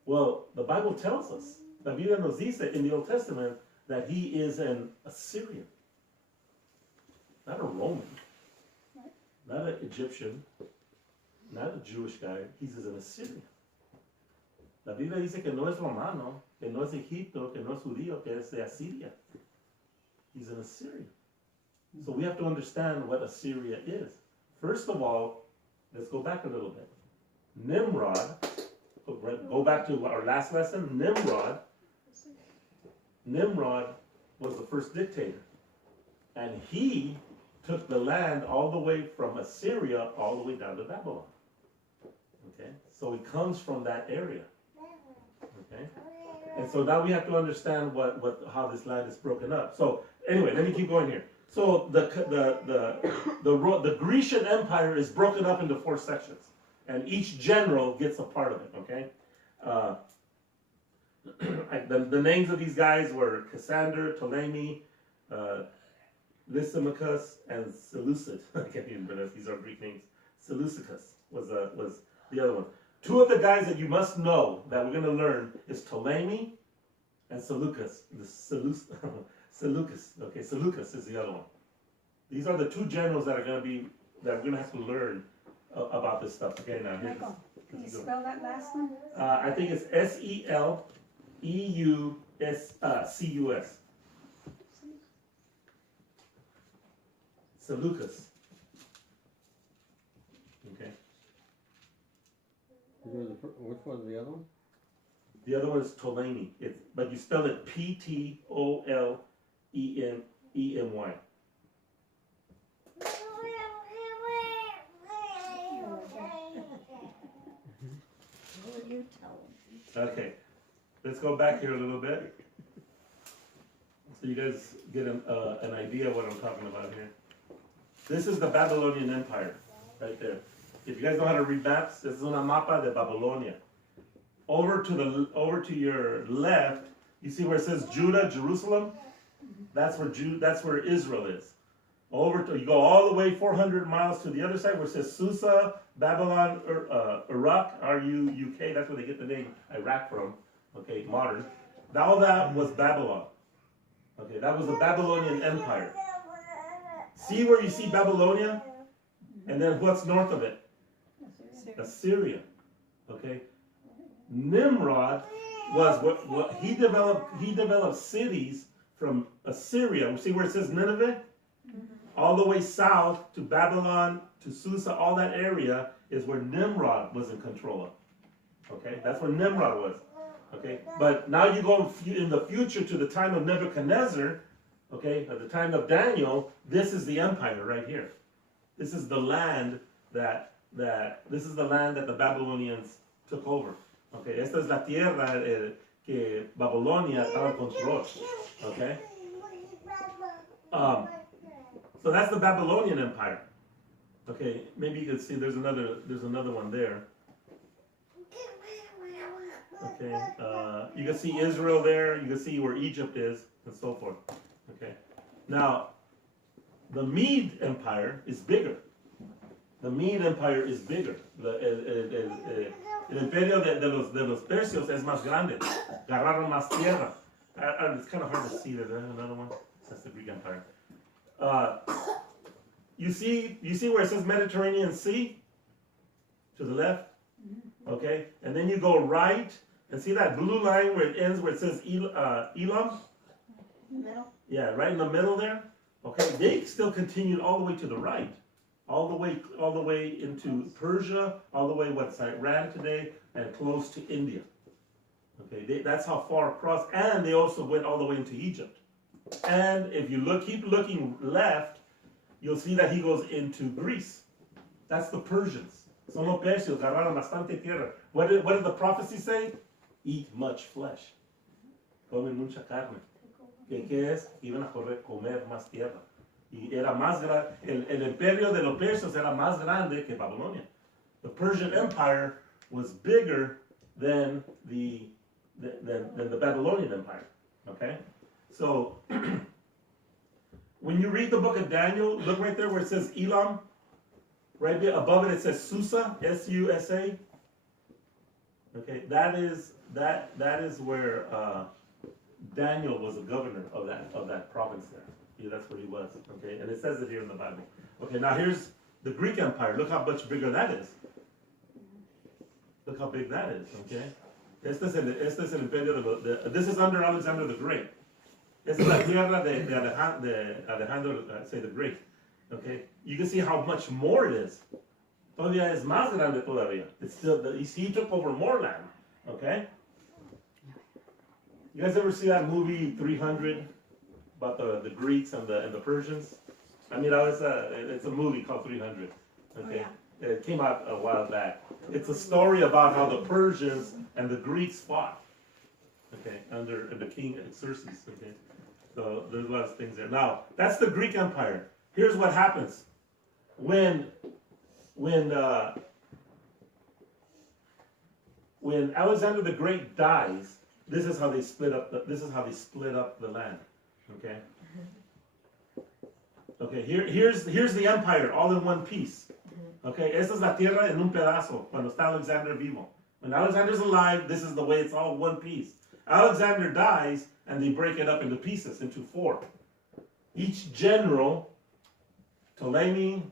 Well, the Bible tells us, la Biblia nos dice in the Old Testament, that he is an Assyrian. Not a Roman. Not an Egyptian. Not a Jewish guy. He's an Assyrian. La Biblia dice que no es romano, que no es Egipto, que no es judío, que es de Asiria. He's an Assyrian. So we have to understand what Assyria is. First of all, let's go back a little bit. Nimrod, go back to our last lesson. Nimrod was the first dictator. And he took the land all the way from Assyria all the way down to Babylon. Okay? So he comes from that area. Okay? And so now we have to understand how this land is broken up. So anyway, let me keep going here. So the Grecian Empire is broken up into 4 sections, and each general gets a part of it. Okay, the names of these guys were Cassander, Ptolemy, Lysimachus, and Seleucid. I can't even pronounce these are Greek names. Seleucus was the other one. 2 of the guys that you must know that we're going to learn is Ptolemy and Seleucus. Seleucus. Okay, Seleucus is the other one. These are the 2 generals that we're going to have to learn about this stuff. Okay, now here's. Can you spell that last one? I think it's Seleuscus. Seleucus. Okay. Which one's the other one? The other one is Ptolemy. But you spell it Ptolemy. What will you tell them? Okay, let's go back here a little bit, so you guys get an idea of what I'm talking about here. This is the Babylonian Empire, right there. If you guys know how to read maps, this is una mapa de Babylonia. Over to your left, you see where it says Judah, Jerusalem. That's where Israel is. You go all the way 400 miles to the other side where it says Susa, Babylon, Iraq, R-U-U-K. That's where they get the name Iraq from. Okay, modern. All that was Babylon. Okay, that was the Babylonian Empire. See where you see Babylonia? And then what's north of it? Assyria. Okay. Nimrod was what he developed cities from Assyria. See where it says Nineveh? All the way south to Babylon, to Susa, all that area is where Nimrod was in control of. Okay, that's where Nimrod was. Okay, but now you go in the future to the time of Nebuchadnezzar. Okay, at the time of Daniel, this is the empire right here. This is the land that the Babylonians took over. Okay, esta es la tierra que Babilonia estaba en control. Okay? So that's the Babylonian Empire. Okay, maybe you can see there's another one there. Okay, you can see Israel there, you can see where Egypt is, and so forth. Okay, now the Mede Empire is bigger. The Mede Empire is bigger. El imperio de los Persios es más grande. Agarraron más tierra. It's kind of hard to see there. There's another one. That's the Greek Empire. You see where it says Mediterranean Sea? To the left? Okay? And then you go right, and see that blue line where it ends, where it says Elam? Middle? Yeah, right in the middle there. Okay, they still continued all the way to the right. All the way into Persia, all the way what's Iran today, and close to India. Okay, that's how far across, and they also went all the way into Egypt. And if you keep looking left, you'll see that he goes into Greece. That's the Persians. Son los Persios, agarraron bastante tierra. What did the prophecy say? Eat much flesh. Comen mucha carne. ¿Qué es? Iban a comer más tierra. Y era más grande, el imperio de los Persios era más grande que Babilonia. The Persian Empire was bigger than the Babylonian Empire. Okay? So, when you read the book of Daniel, look right there where it says Elam. Right there above it says Susa, S-U-S-A. Okay, that is where Daniel was a governor of that province there. Yeah, that's where he was. Okay, and it says it here in the Bible. Okay, now here's the Greek Empire. Look how much bigger that is. Look how big that is. Okay, este es el imperio this is under Alexander the Great. Esta es la tierra de Alejandro, say the Great. Okay, you can see how much more it is. Todavía es más grande todavía. It's still he took over more land. Okay. You guys ever see that movie 300 about the Greeks and the Persians? I mean, it's a movie called 300. Okay, it came out a while back. It's a story about how the Persians and the Greeks fought. Okay, under the king Xerxes. Okay, so there's a lot of things there. Now that's the Greek Empire. Here's what happens when Alexander the Great dies. This is how they split up the land. Okay. Okay. Here's the empire all in one piece. Okay. Esta es la tierra en un pedazo. Cuando está Alexander vivo. When Alexander's alive, this is the way it's all one piece. Alexander dies, and they break it up into pieces, into 4. Each general, Ptolemy,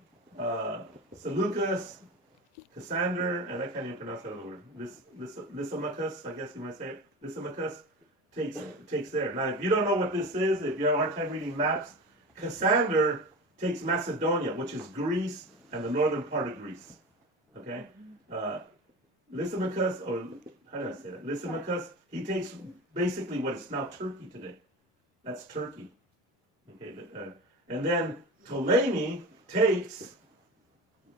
Seleucus, Cassander, and I can't even pronounce that other word. Lysimachus, I guess you might say it. Lysimachus takes there. Now, if you don't know what this is, if you have a hard time reading maps, Cassander takes Macedonia, which is Greece and the northern part of Greece. Okay? Lysimachus, or how do I say that? Lysimachus, he takes basically what is now Turkey today. That's Turkey. Okay, and then Ptolemy takes,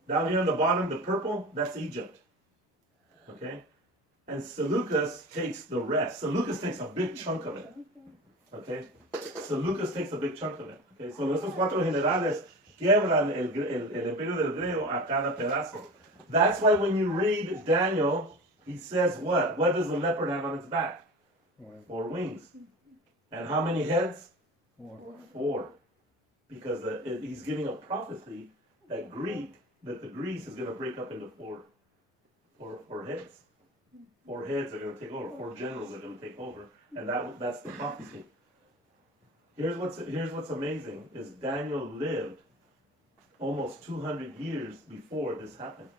down here on the bottom, the purple, that's Egypt. Okay? And Seleucus takes the rest. Seleucus takes a big chunk of it. Okay? Seleucus takes a big chunk of it. Okay? So estos 4 generales quiebran el imperio del griego a cada pedazo. That's why when you read Daniel, he says what? What does the leopard have on its back? 4 wings. And how many heads? 4. Because he's giving a prophecy that the Greece is going to break up into 4 heads. 4 heads are going to take over. 4 generals are going to take over, and that's the prophecy. Here's what's amazing is Daniel lived almost 200 years before this happened.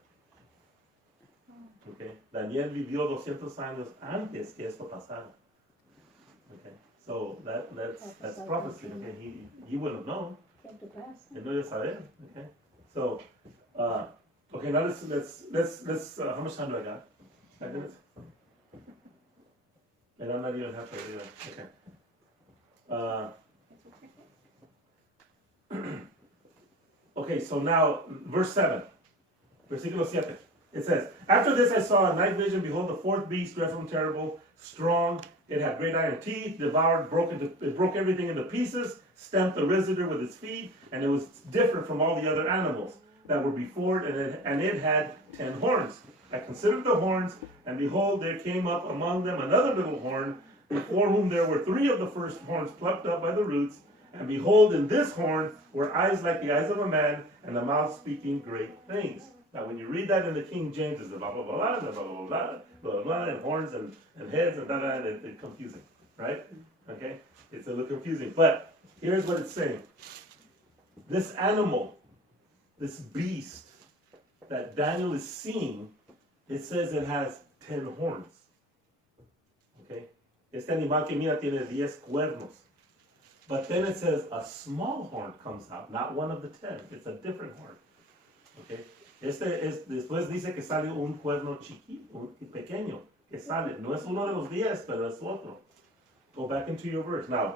Okay, Daniel vivió 200 años antes que esto pasara. Okay, so that's prophecy. Okay, he wouldn't have known. Él no iba a saber. Okay, so okay, now let's how much time do I got? 5 minutes. And I'm not even halfway either. Okay. Okay, so now verse 7, versículo 7. It says, after this I saw a night vision, behold, the fourth beast, dreadful and terrible, strong. It had great iron teeth, devoured, it broke everything into pieces, stamped the visitor with its feet, and it was different from all the other animals that were before it, and it had 10 horns. I considered the horns, and behold, there came up among them another little horn, before whom there were 3 of the first horns plucked up by the roots. And behold, in this horn were eyes like the eyes of a man, and a mouth speaking great things. Now, when you read that in the King James, it's blah, blah, blah, blah, blah, blah, blah, blah, blah, blah, and horns and heads and and it's confusing, right? Okay? It's a little confusing. But here's what it's saying. This animal, this beast that Daniel is seeing, it says it has 10 horns. Okay? Este animal que mira tiene 10 cuernos. But then it says a small horn comes out, not one of the 10. It's a different horn. Okay? Después dice que sale un cuerno chiquito, pequeño, que sale. No es uno de los 10, pero es otro. Go back into your verse. Now,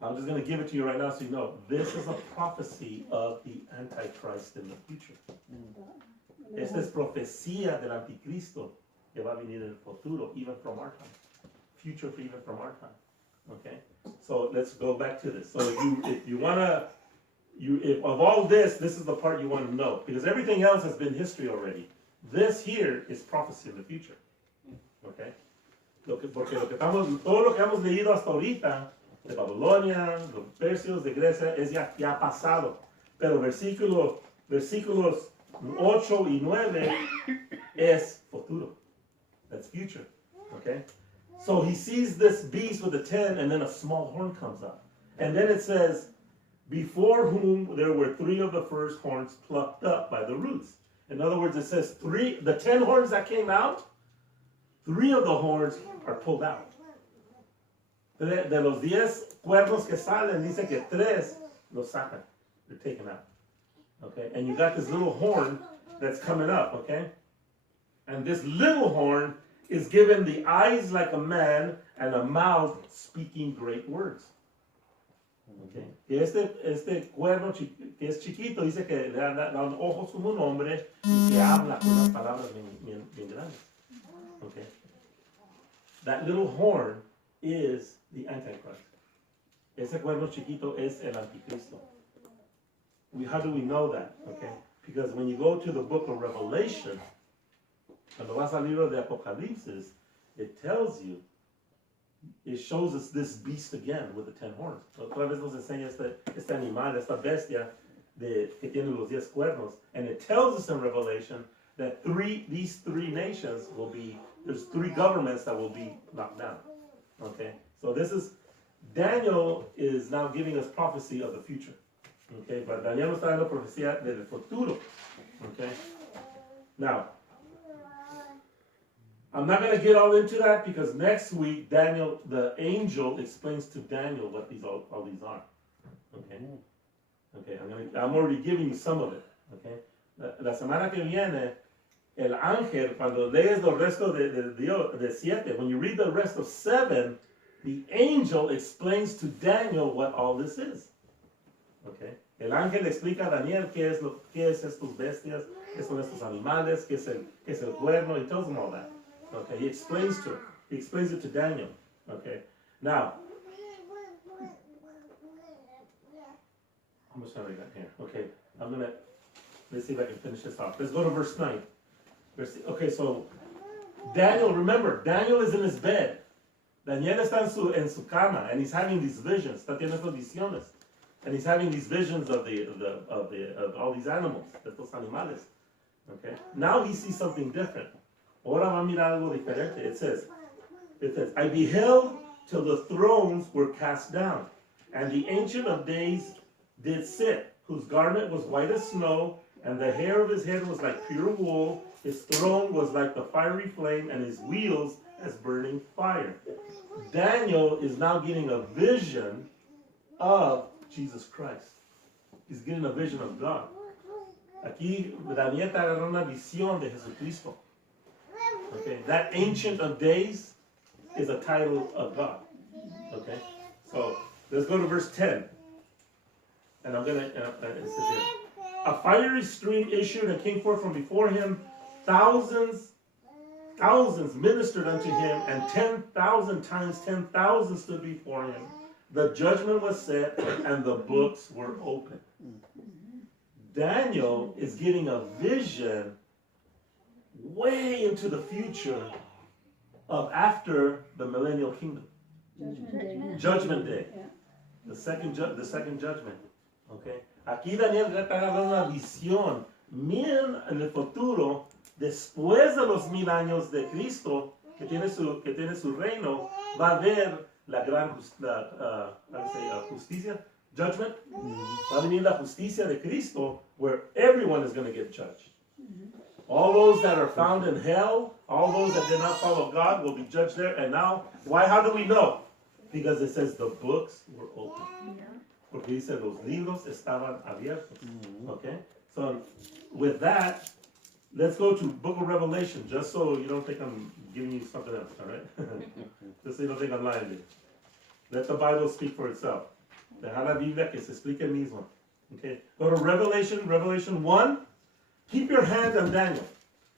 I'm just going to give it to you right now so you know. This is a prophecy of the Antichrist in the future. Esta es profecía del Anticristo que va a venir en el futuro, even from our time. Future even from our time. Okay? So let's go back to this. So if you want to, if of all this, this is the part you want to know. Because everything else has been history already. This here is prophecy in the future. Okay? Porque todo lo que hemos leído hasta ahorita, de Babilonia, los Persios, de Grecia, es ya pasado. Pero versículos 8 y 9 es futuro. That's future. Okay? So he sees this beast with the 10, and then a small horn comes out. And then it says, before whom there were 3 of the first horns plucked up by the roots. In other words, it says the 10 horns that came out, 3 of the horns are pulled out. De los 10 cuernos que salen, dice que 3 los sacan. They're taken out. Okay? And you got this little horn that's coming up, okay? And this little horn is given the eyes like a man and a mouth speaking great words. Okay. Este cuerno que es chiquito dice que le dan ojos como un hombre y que habla con unas palabras bien grandes. Okay. That little horn is the Antichrist. Ese cuerno chiquito es el Anticristo. How do we know that? Okay. Because when you go to the book of Revelation, cuando vas al libro de Apocalipsis, it tells you, it shows us this beast again with the 10 horns. Otra vez nos enseña este animal, esta bestia que tiene los 10 cuernos. And it tells us in Revelation that these 3 nations there's 3 governments that will be knocked down. Okay? So Daniel is now giving us prophecy of the future. Okay? But Daniel está dando profecía del futuro. Okay? Now, I'm not going to get all into that because next week Daniel, the angel, explains to Daniel what all these are. Okay. Okay. I'm already giving you some of it. Okay. La semana que viene, el ángel, cuando lees el resto de 7, when you read the rest of 7, the angel explains to Daniel what all this is. Okay. El ángel explica a Daniel qué es estos bestias, qué son estos animales, qué es el cuerno. He tells him all that. Okay, he explains it to Daniel. Okay, now, how much time I got here? Okay, let's see if I can finish this off. Let's go to verse 9. Okay, so Daniel, remember, Daniel is in his bed. Daniel está en su cama, and he's having these visions. Está teniendo estas visiones, and he's having these visions of all these animals, de estos animales. Okay, now he sees something different. Ahora va a mirar algo diferente. It says, I beheld till the thrones were cast down, and the Ancient of Days did sit, whose garment was white as snow, and the hair of his head was like pure wool. His throne was like the fiery flame, and his wheels as burning fire. Daniel is now getting a vision of Jesus Christ. He's getting a vision of God. Aquí Daniel está agarrando una visión de Jesucristo. Okay, that Ancient of Days is a title of God. Okay, so let's go to verse 10. And it says here, a fiery stream issued and came forth from before him. thousands ministered unto him, and 10,000 times 10,000 stood before him. The judgment was set, and the books were opened. Daniel is getting a vision way into the future of after the millennial kingdom. Judgment Day. Yeah. The second judgment. Okay. Aquí Daniel ya está agarrando una visión bien en el futuro, después de los 1000 años de Cristo, que tiene su reino, va a haber la gran justicia, judgment. Va a venir la justicia de Cristo, where everyone is going to get judged. All those that are found in hell, all those that did not follow God will be judged there. And now, why? How do we know? Because it says the books were open. Porque dice los libros estaban abiertos. Okay? So, with that, let's go to Book of Revelation, just so you don't think I'm giving you something else, all right? Just so you don't think I'm lying to you. Let the Bible speak for itself. Deja la Biblia que se explique el mismo. Okay? Go to Revelation 1. Keep your hand on Daniel.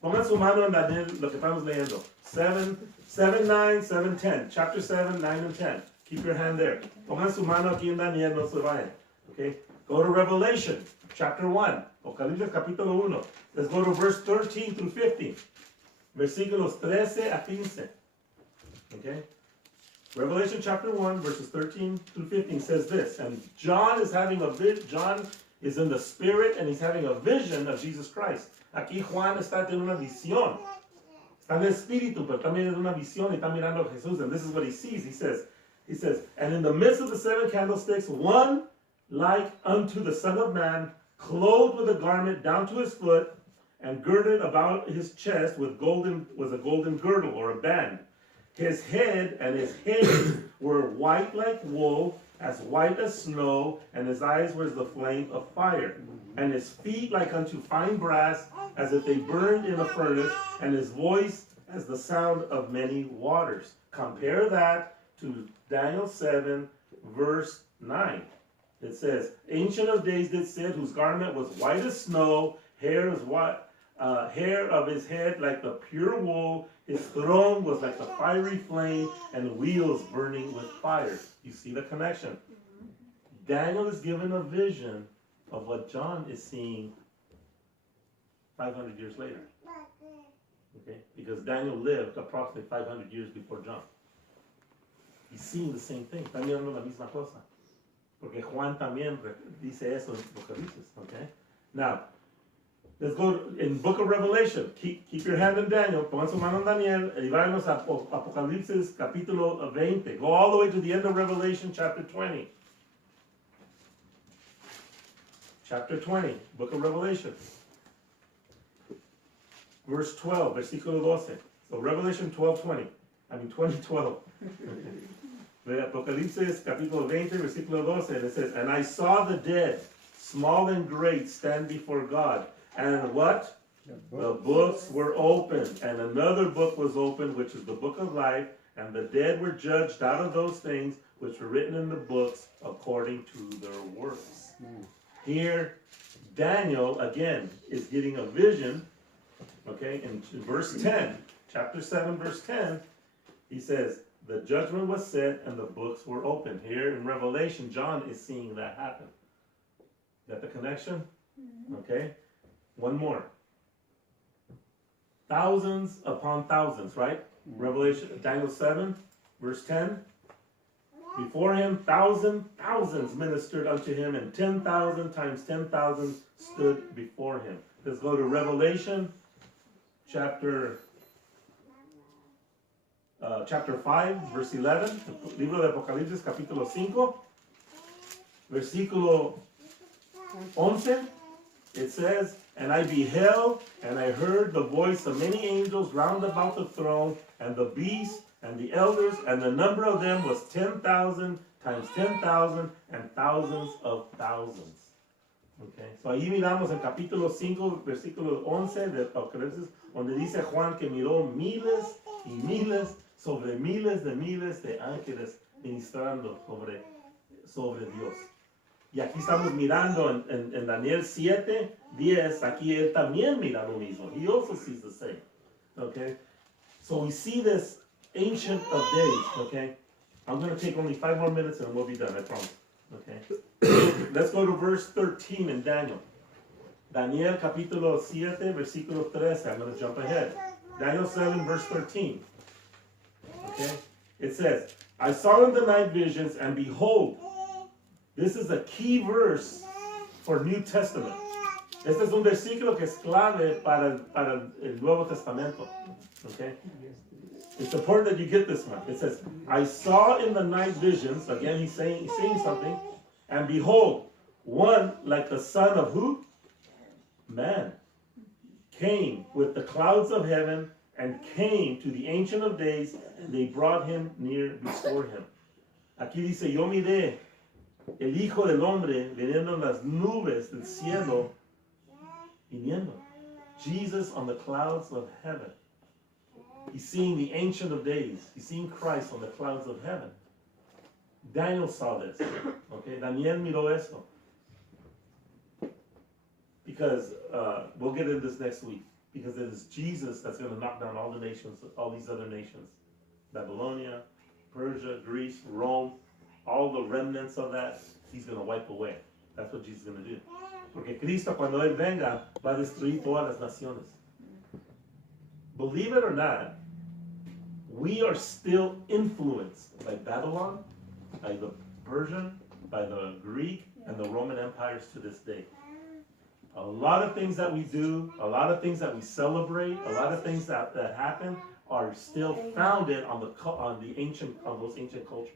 Pongan su mano en Daniel, lo que estamos leyendo. 7, 9, 7, 10. Chapter 7, 9, and 10. Keep your hand there. Pongan su mano aquí en Daniel, no se vayan. Okay? Go to Revelation, chapter 1. Apocalipsis capítulo 1. Let's go to verse 13 through 15. Versículos 13 a 15. Okay? Revelation chapter 1, verses 13 through 15 says this. And John is in the spirit and he's having a vision of Jesus Christ. Aquí Juan está teniendo una visión. Está en el espíritu, pero también en una visión y está mirando a Jesús. And this is what he sees. He says, and in the midst of the 7 candlesticks, one like unto the Son of Man, clothed with a garment down to his foot, and girded about his chest was a golden girdle or a band. His head and his hands were white like wool, as white as snow, and his eyes were as the flame of fire. And his feet like unto fine brass, as if they burned in a furnace, and his voice as the sound of many waters. Compare that to Daniel 7, verse 9. It says, Ancient of Days did sit, whose garment was white as snow, hair of his head like the pure wool, his throne was like the fiery flame, and wheels burning with fire. You see the connection. Daniel is given a vision of what John is seeing 500 years later. Okay? Because Daniel lived approximately 500 years before John. He's seeing the same thing. Está mirando la misma cosa. Porque Juan también dice eso en Apocalipsis. Okay? Now, let's go in Book of Revelation. Keep your hand in Daniel. Pongan su mano en Daniel. Y vámonos a Apocalipsis capítulo 20. Go all the way to the end of Revelation chapter 20. Chapter 20, Book of Revelation. Verse 12, versículo 12. So Revelation 20:12. Apocalipsis capítulo 20, versículo 12. And it says, And I saw the dead, small and great, stand before God. And what? The books were opened. And another book was opened, which is the book of life. And the dead were judged out of those things which were written in the books according to their works. Here, Daniel, again, is getting a vision. Okay, in verse 10, chapter 7, verse 10, he says, the judgment was set and the books were opened. Here in Revelation, John is seeing that happen. Got the connection? Okay. One more. Thousands upon thousands, right? Revelation, Daniel 7, verse 10. Before him, thousands ministered unto him, and 10,000 times 10,000 stood before him. Let's go to Revelation, chapter 5, verse 11. Libro de Apocalipsis, capítulo 5, versículo 11. It says, And I beheld, and I heard the voice of many angels round about the throne, and the beast, and the elders, and the number of them was 10,000 times 10,000, and thousands of thousands. Okay, so ahí miramos en capítulo 5, versículo 11 de Apocalipsis, donde dice Juan que miró miles y miles sobre miles de ángeles ministrando sobre Dios. Y aquí estamos mirando en Daniel 7:10, aquí él también mira lo mismo. He also sees the same. Okay? So we see this ancient of days, okay? I'm going to take only 5 more minutes and we'll be done, I promise. Okay? Let's go to verse 13 in Daniel. Daniel capítulo 7, versículo 13. I'm going to jump ahead. Daniel 7, verse 13. Okay? It says, I saw in the night visions, and behold, this is a key verse for New Testament. Este es un versículo que es clave para el Nuevo Testamento. Okay? It's important that you get this one. It says, I saw in the night visions, again he's saying something, and behold, one like the son of who? Man. Came with the clouds of heaven and came to the Ancient of Days, and they brought him near before him. Aquí dice, yo miré el Hijo del Hombre viniendo en las nubes del cielo, viniendo. Jesus on the clouds of heaven. He's seeing the Ancient of Days. He's seeing Christ on the clouds of heaven. Daniel saw this. Okay, Daniel miró esto. Because we'll get into this next week. Because it is Jesus that's going to knock down all the nations, all these other nations. Babylonia, Persia, Greece, Rome, all the remnants of that, he's going to wipe away. That's what Jesus is going to do. Porque Cristo, cuando Él venga, va a destruir todas las naciones. Believe it or not, we are still influenced by Babylon, by the Persian, by the Greek, and the Roman empires to this day. A lot of things that we do, a lot of things that we celebrate, a lot of things that happen are still founded on those ancient cultures.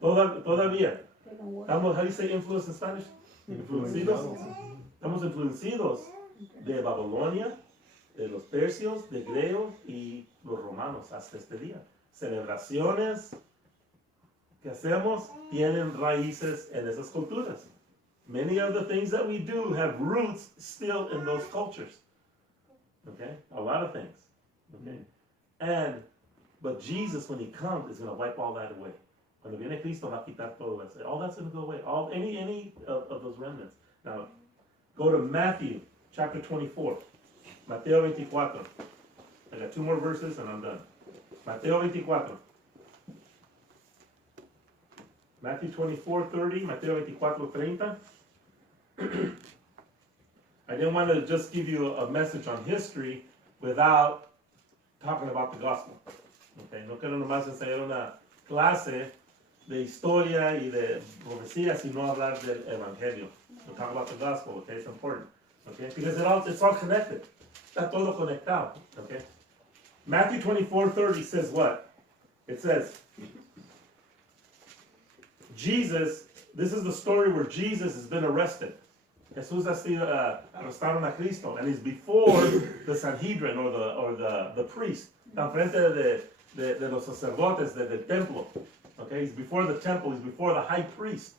Todavía. Estamos, how do you say influence in Spanish? Influencidos. Estamos influenciados de Babilonia, de los persios, de griegos y los romanos hasta este día. Celebraciones que hacemos tienen raíces en esas culturas. Many of the things that we do have roots still in those cultures. Okay? A lot of things. Okay? But Jesus, when he comes, is going to wipe all that away. Cuando viene Cristo, va a quitar todo eso. All that's going to go away. Any of those remnants. Now, go to Matthew chapter 24. Mateo 24. I got 2 more verses and I'm done. Mateo 24. Matthew 24:30, Mateo 24:30. I didn't want to just give you a message on history without talking about the gospel. Okay, no quiero nomás enseñar una clase de historia y de profecía, sino hablar del evangelio. We'll talk about the gospel, okay? It's important, okay? Because it's all connected. Está todo conectado, okay? Matthew 24:30 says what? It says, Jesus, this is the story where Jesus has been arrested. Jesús ha sido arrestaron a Cristo, and he's before the Sanhedrin or the priest, tan frente de los sacerdotes del templo. Okay, he's before the temple. He's before the high priest.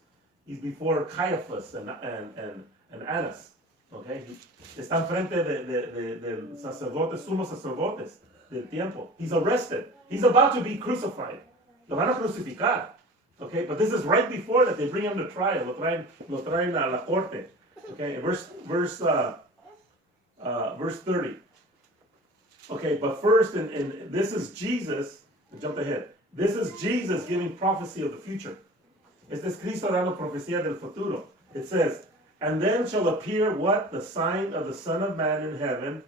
He's before Caiaphas and Annas. Okay, está frente de sacerdotes, sumos sacerdotes del tiempo. He's arrested. He's about to be crucified. Lo van a crucificar. Okay, but this is right before that. They bring him to trial. Lo traen a la corte. Okay, verse 30. Okay, but first, and this is Jesus. Jump ahead. This is Jesus giving prophecy of the future. Este es Cristo dando profecía del futuro. It says, and then shall appear what? The sign of the Son of Man in heaven,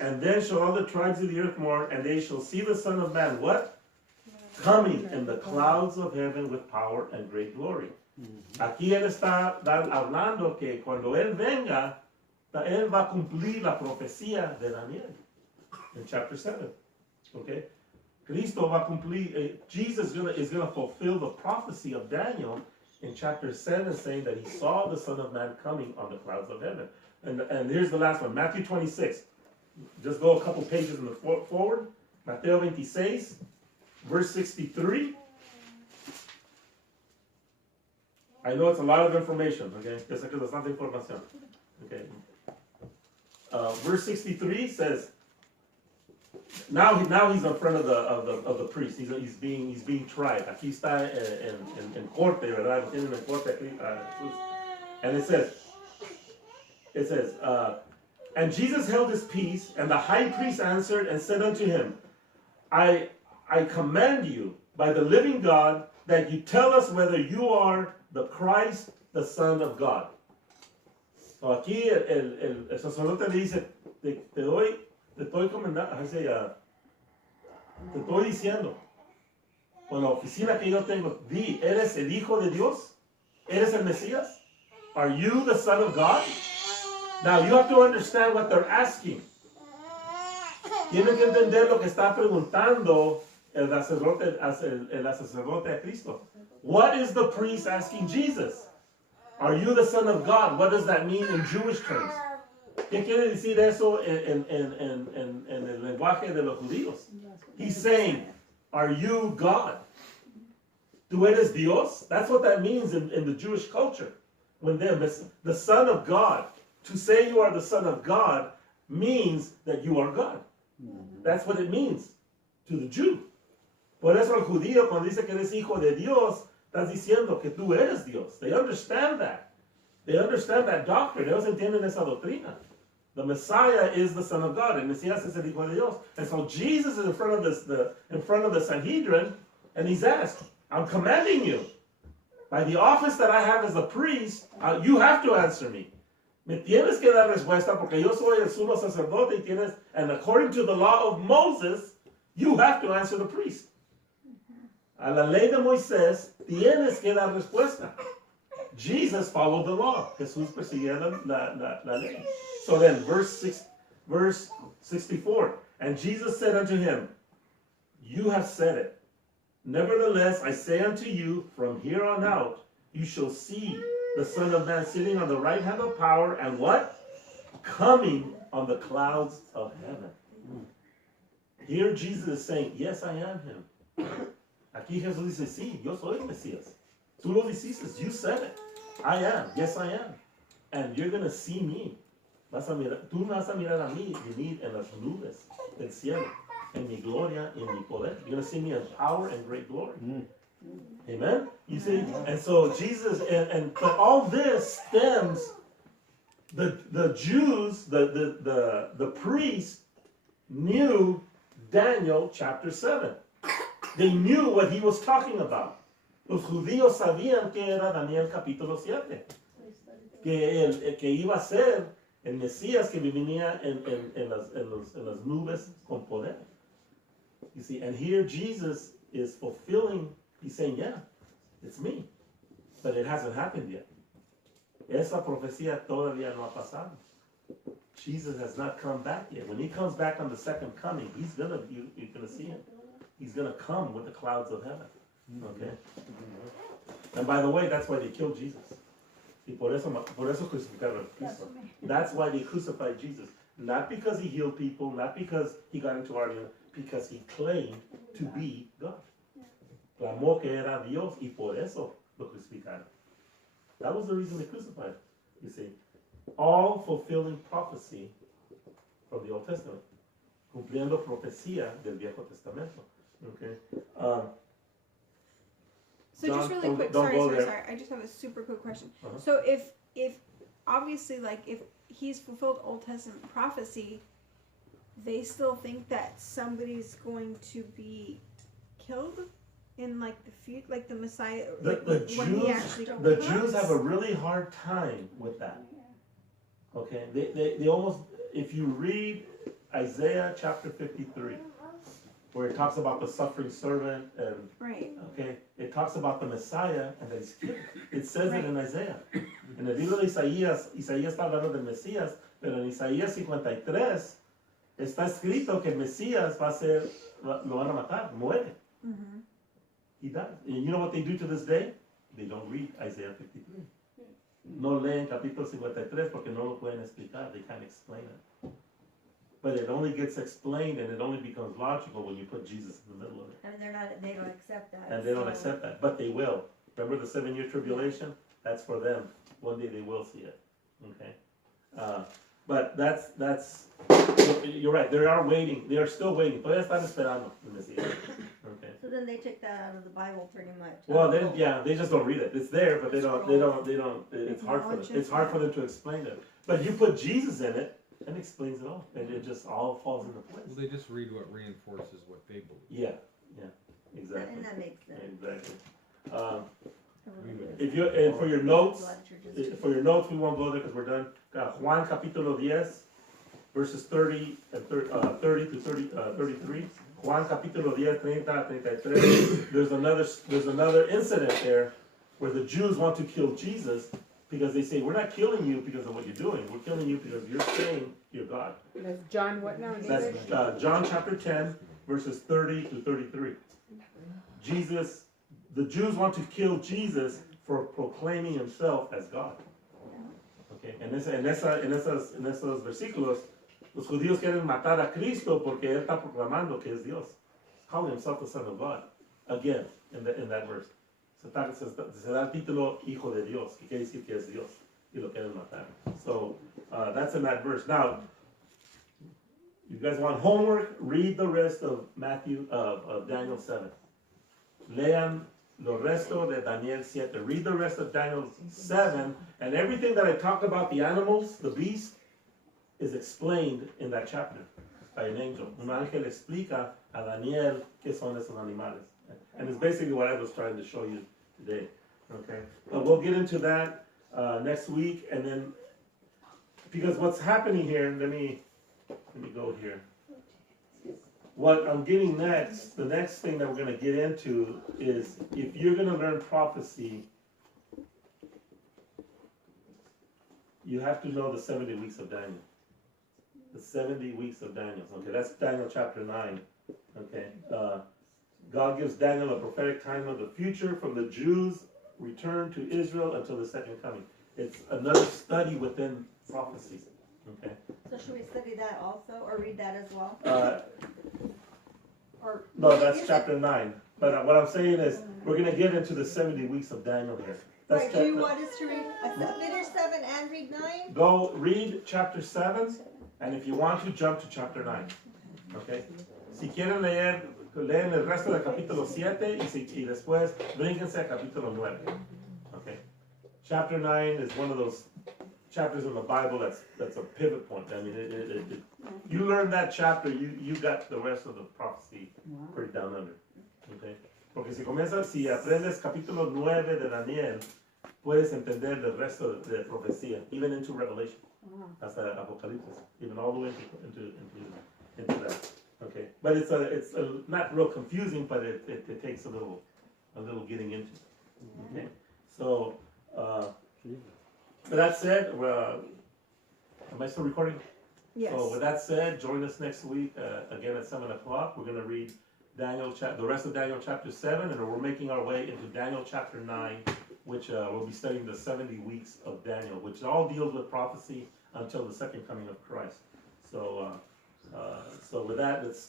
and then shall all the tribes of the earth mourn, and they shall see the Son of Man, what? Coming in the clouds of heaven with power and great glory. Aquí él está hablando que cuando él venga, él va a cumplir la profecía de Daniel in chapter 7. Okay? Cristo va a cumplir, Jesus is going to fulfill the prophecy of Daniel in chapter 7, saying that he saw the Son of Man coming on the clouds of heaven. And here's the last one, Matthew 26. Just go a couple pages in the forward. Mateo 26, verse 63. I know it's a lot of information, okay? Yo sé que es bastante información. Okay. Verse 63 says, now he's in front of the priest. He's being tried. Aquí está en corte, ¿verdad? Lo tienen en corte aquí, Jesús. And it says, and Jesus held his peace, and the high priest answered and said unto him, I command you by the living God that you tell us whether you are the Christ, the Son of God. So aquí el sacerdote le dice, te estoy comendando, te estoy diciendo, con la oficina que yo tengo, di, ¿eres el Hijo de Dios? ¿Eres el Mesías? Are you the Son of God? Now you have to understand what they're asking. Tienen que entender lo que está preguntando el sacerdote a Cristo. What is the priest asking Jesus? Are you the Son of God? What does that mean in Jewish terms? ¿Qué quiere decir eso en el lenguaje de los judíos? He's saying, are you God? ¿Tú eres Dios? That's what that means in the Jewish culture. When they're the Son of God, to say you are the Son of God means that you are God. That's what it means to the Jew. Por eso el judío, cuando dice que eres hijo de Dios, estás diciendo que tú eres Dios. They understand that. They understand that doctrine. Ellos entienden esa doctrina. The Messiah is the Son of God. El Mesías es el Hijo de Dios. And so Jesus is in front of the Sanhedrin, and he's asked, I'm commanding you. By the office that I have as a priest, you have to answer me. Me tienes que dar respuesta porque yo soy el sumo sacerdote y tienes, and according to the law of Moses, you have to answer the priest. A la ley de Moisés, tienes que dar respuesta. Jesus followed the law. Jesús perseguía la ley. So then, verse 64. And Jesus said unto him, you have said it. Nevertheless, I say unto you, from here on out, you shall see the Son of Man sitting on the right hand of power, and what? Coming on the clouds of heaven. Here Jesus is saying, yes, I am him. Aquí Jesús dice, sí, yo soy el Mesías. Tú lo dijiste, you said it. I am, yes I am. And you're going to see me. Tú vas a mirar a mí venir en las nubes del cielo, en mi gloria, en mi poder. You're going to see me in power and great glory. Amen? You see? And so Jesus, but all this stems, the Jews, the priests knew Daniel chapter 7. They knew what he was talking about. Los judíos sabían que era Daniel capítulo 7. Que iba a ser el Mesías que venía en las nubes con poder. You see, and here Jesus is fulfilling, he's saying, yeah, it's me. But it hasn't happened yet. Esa profecía todavía no ha pasado. Jesus has not come back yet. When he comes back on the second coming, you're gonna see him. He's gonna come with the clouds of heaven. Okay? And by the way, that's why they killed Jesus. Y por eso crucificaron a Cristo. That's why they crucified Jesus. Not because he healed people, not because he got into argument, because he claimed to be God. Clamó que era Dios y por eso lo crucificaron. That was the reason they crucified him, you see. All fulfilling prophecy from the Old Testament. Cumpliendo profecía del Viejo Testamento. Okay? So John, just really quick, don't go there. sorry. I just have a super quick question. Uh-huh. So if obviously like if he's fulfilled Old Testament prophecy, they still think that somebody's going to be killed in like the future, like the Messiah, The Jews have a really hard time with that. Okay, they almost, if you read Isaiah chapter 53, where it talks about the suffering servant and right. Okay, it talks about the Messiah and that he's killed. It says it in Isaiah. En el libro de Isaías está hablando del Mesías, pero en Isaías 53 está escrito que el Mesías lo van a matar, muere. Mm-hmm. He dies. And you know what they do to this day? They don't read Isaiah 53. No leen capítulo 53 porque no lo pueden explicar. They can't explain it. But it only gets explained and it only becomes logical when you put Jesus in the middle of it. And they don't accept that. And they don't accept that, but they will. Remember the 7-year tribulation? That's for them. One day they will see it. Okay. But you're right, they are waiting, they are still waiting, todavía están esperando el Mesías. Okay. So then they took that out of the Bible pretty much. Well, then, yeah, they just don't read it. It's there, but they don't, it's hard for them, Acknowledge it. it's hard for them to explain it. But you put Jesus in it, and it explains it all, and it just all falls into Well, place. they just read what reinforces what they believe. Yeah, exactly, And that makes sense. exactly. If you, and for your notes, we won't go there because we're done. Juan capítulo 10, verses 30 and 30 to 33. Juan capítulo 10, 30 a 33. There's another incident there where the Jews want to kill Jesus because they say, we're not killing you because of what you're doing. We're killing you because you're saying you're God. That's John what now? That's John chapter 10, verses 30 to 33. The Jews want to kill Jesus for proclaiming himself as God. Okay, en esos versículos, los judíos quieren matar a Cristo porque él está proclamando que es Dios, calling himself the Son of God. Again, in that verse, se da el título Hijo de Dios, que quiere decir que es Dios, y lo quieren matar. So that's in that verse. Now, you guys want homework? Read the rest of Daniel 7. Lean lo resto de Daniel 7. Read the rest of Daniel 7, and everything that I talked about, the animals, the beast, is explained in that chapter by an angel. Un ángel explica a Daniel qué son esos animales. And it's basically what I was trying to show you today. Okay? But we'll get into that next week, and then, because what's happening here, let me go here. What I'm getting next, the next thing that we're going to get into is if you're going to learn prophecy, you have to know the 70 weeks of Daniel. The 70 weeks of Daniel. Okay, that's Daniel chapter 9. Okay, God gives Daniel a prophetic time of the future from the Jews' return to Israel until the second coming. It's another study within prophecies. Okay. So should we study that also, or read that as well? Or No, that's chapter 9. But what I'm saying is, we're going to get into the 70 weeks of Daniel here. That's Right, do you want us to read, finish 7 and read 9? Go read chapter 7, and if you want to, jump to chapter 9. Okay? Si quieren leer, leen el resto del capítulo 7 y después brínquense al capítulo 9. Okay? Chapter 9 is one of those chapters in the Bible that's a pivot point. I mean, you learn that chapter, you got the rest of the prophecy pretty down under. Okay? Porque si aprendes capítulo 9 de Daniel, puedes entender el resto de profecía, even into Revelation, hasta Apocalipsis, even all the way into that. Okay, but it's not real confusing, but it takes a little getting into. Okay, so with that said, am I still recording? Yes. So with that said, join us next week again at 7 o'clock. We're going to read the rest of Daniel chapter 7, and we're making our way into Daniel chapter 9, which we'll be studying the 70 weeks of Daniel, which all deals with prophecy until the second coming of Christ. So with that, let's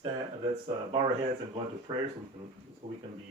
bow our heads and go into prayer so we can be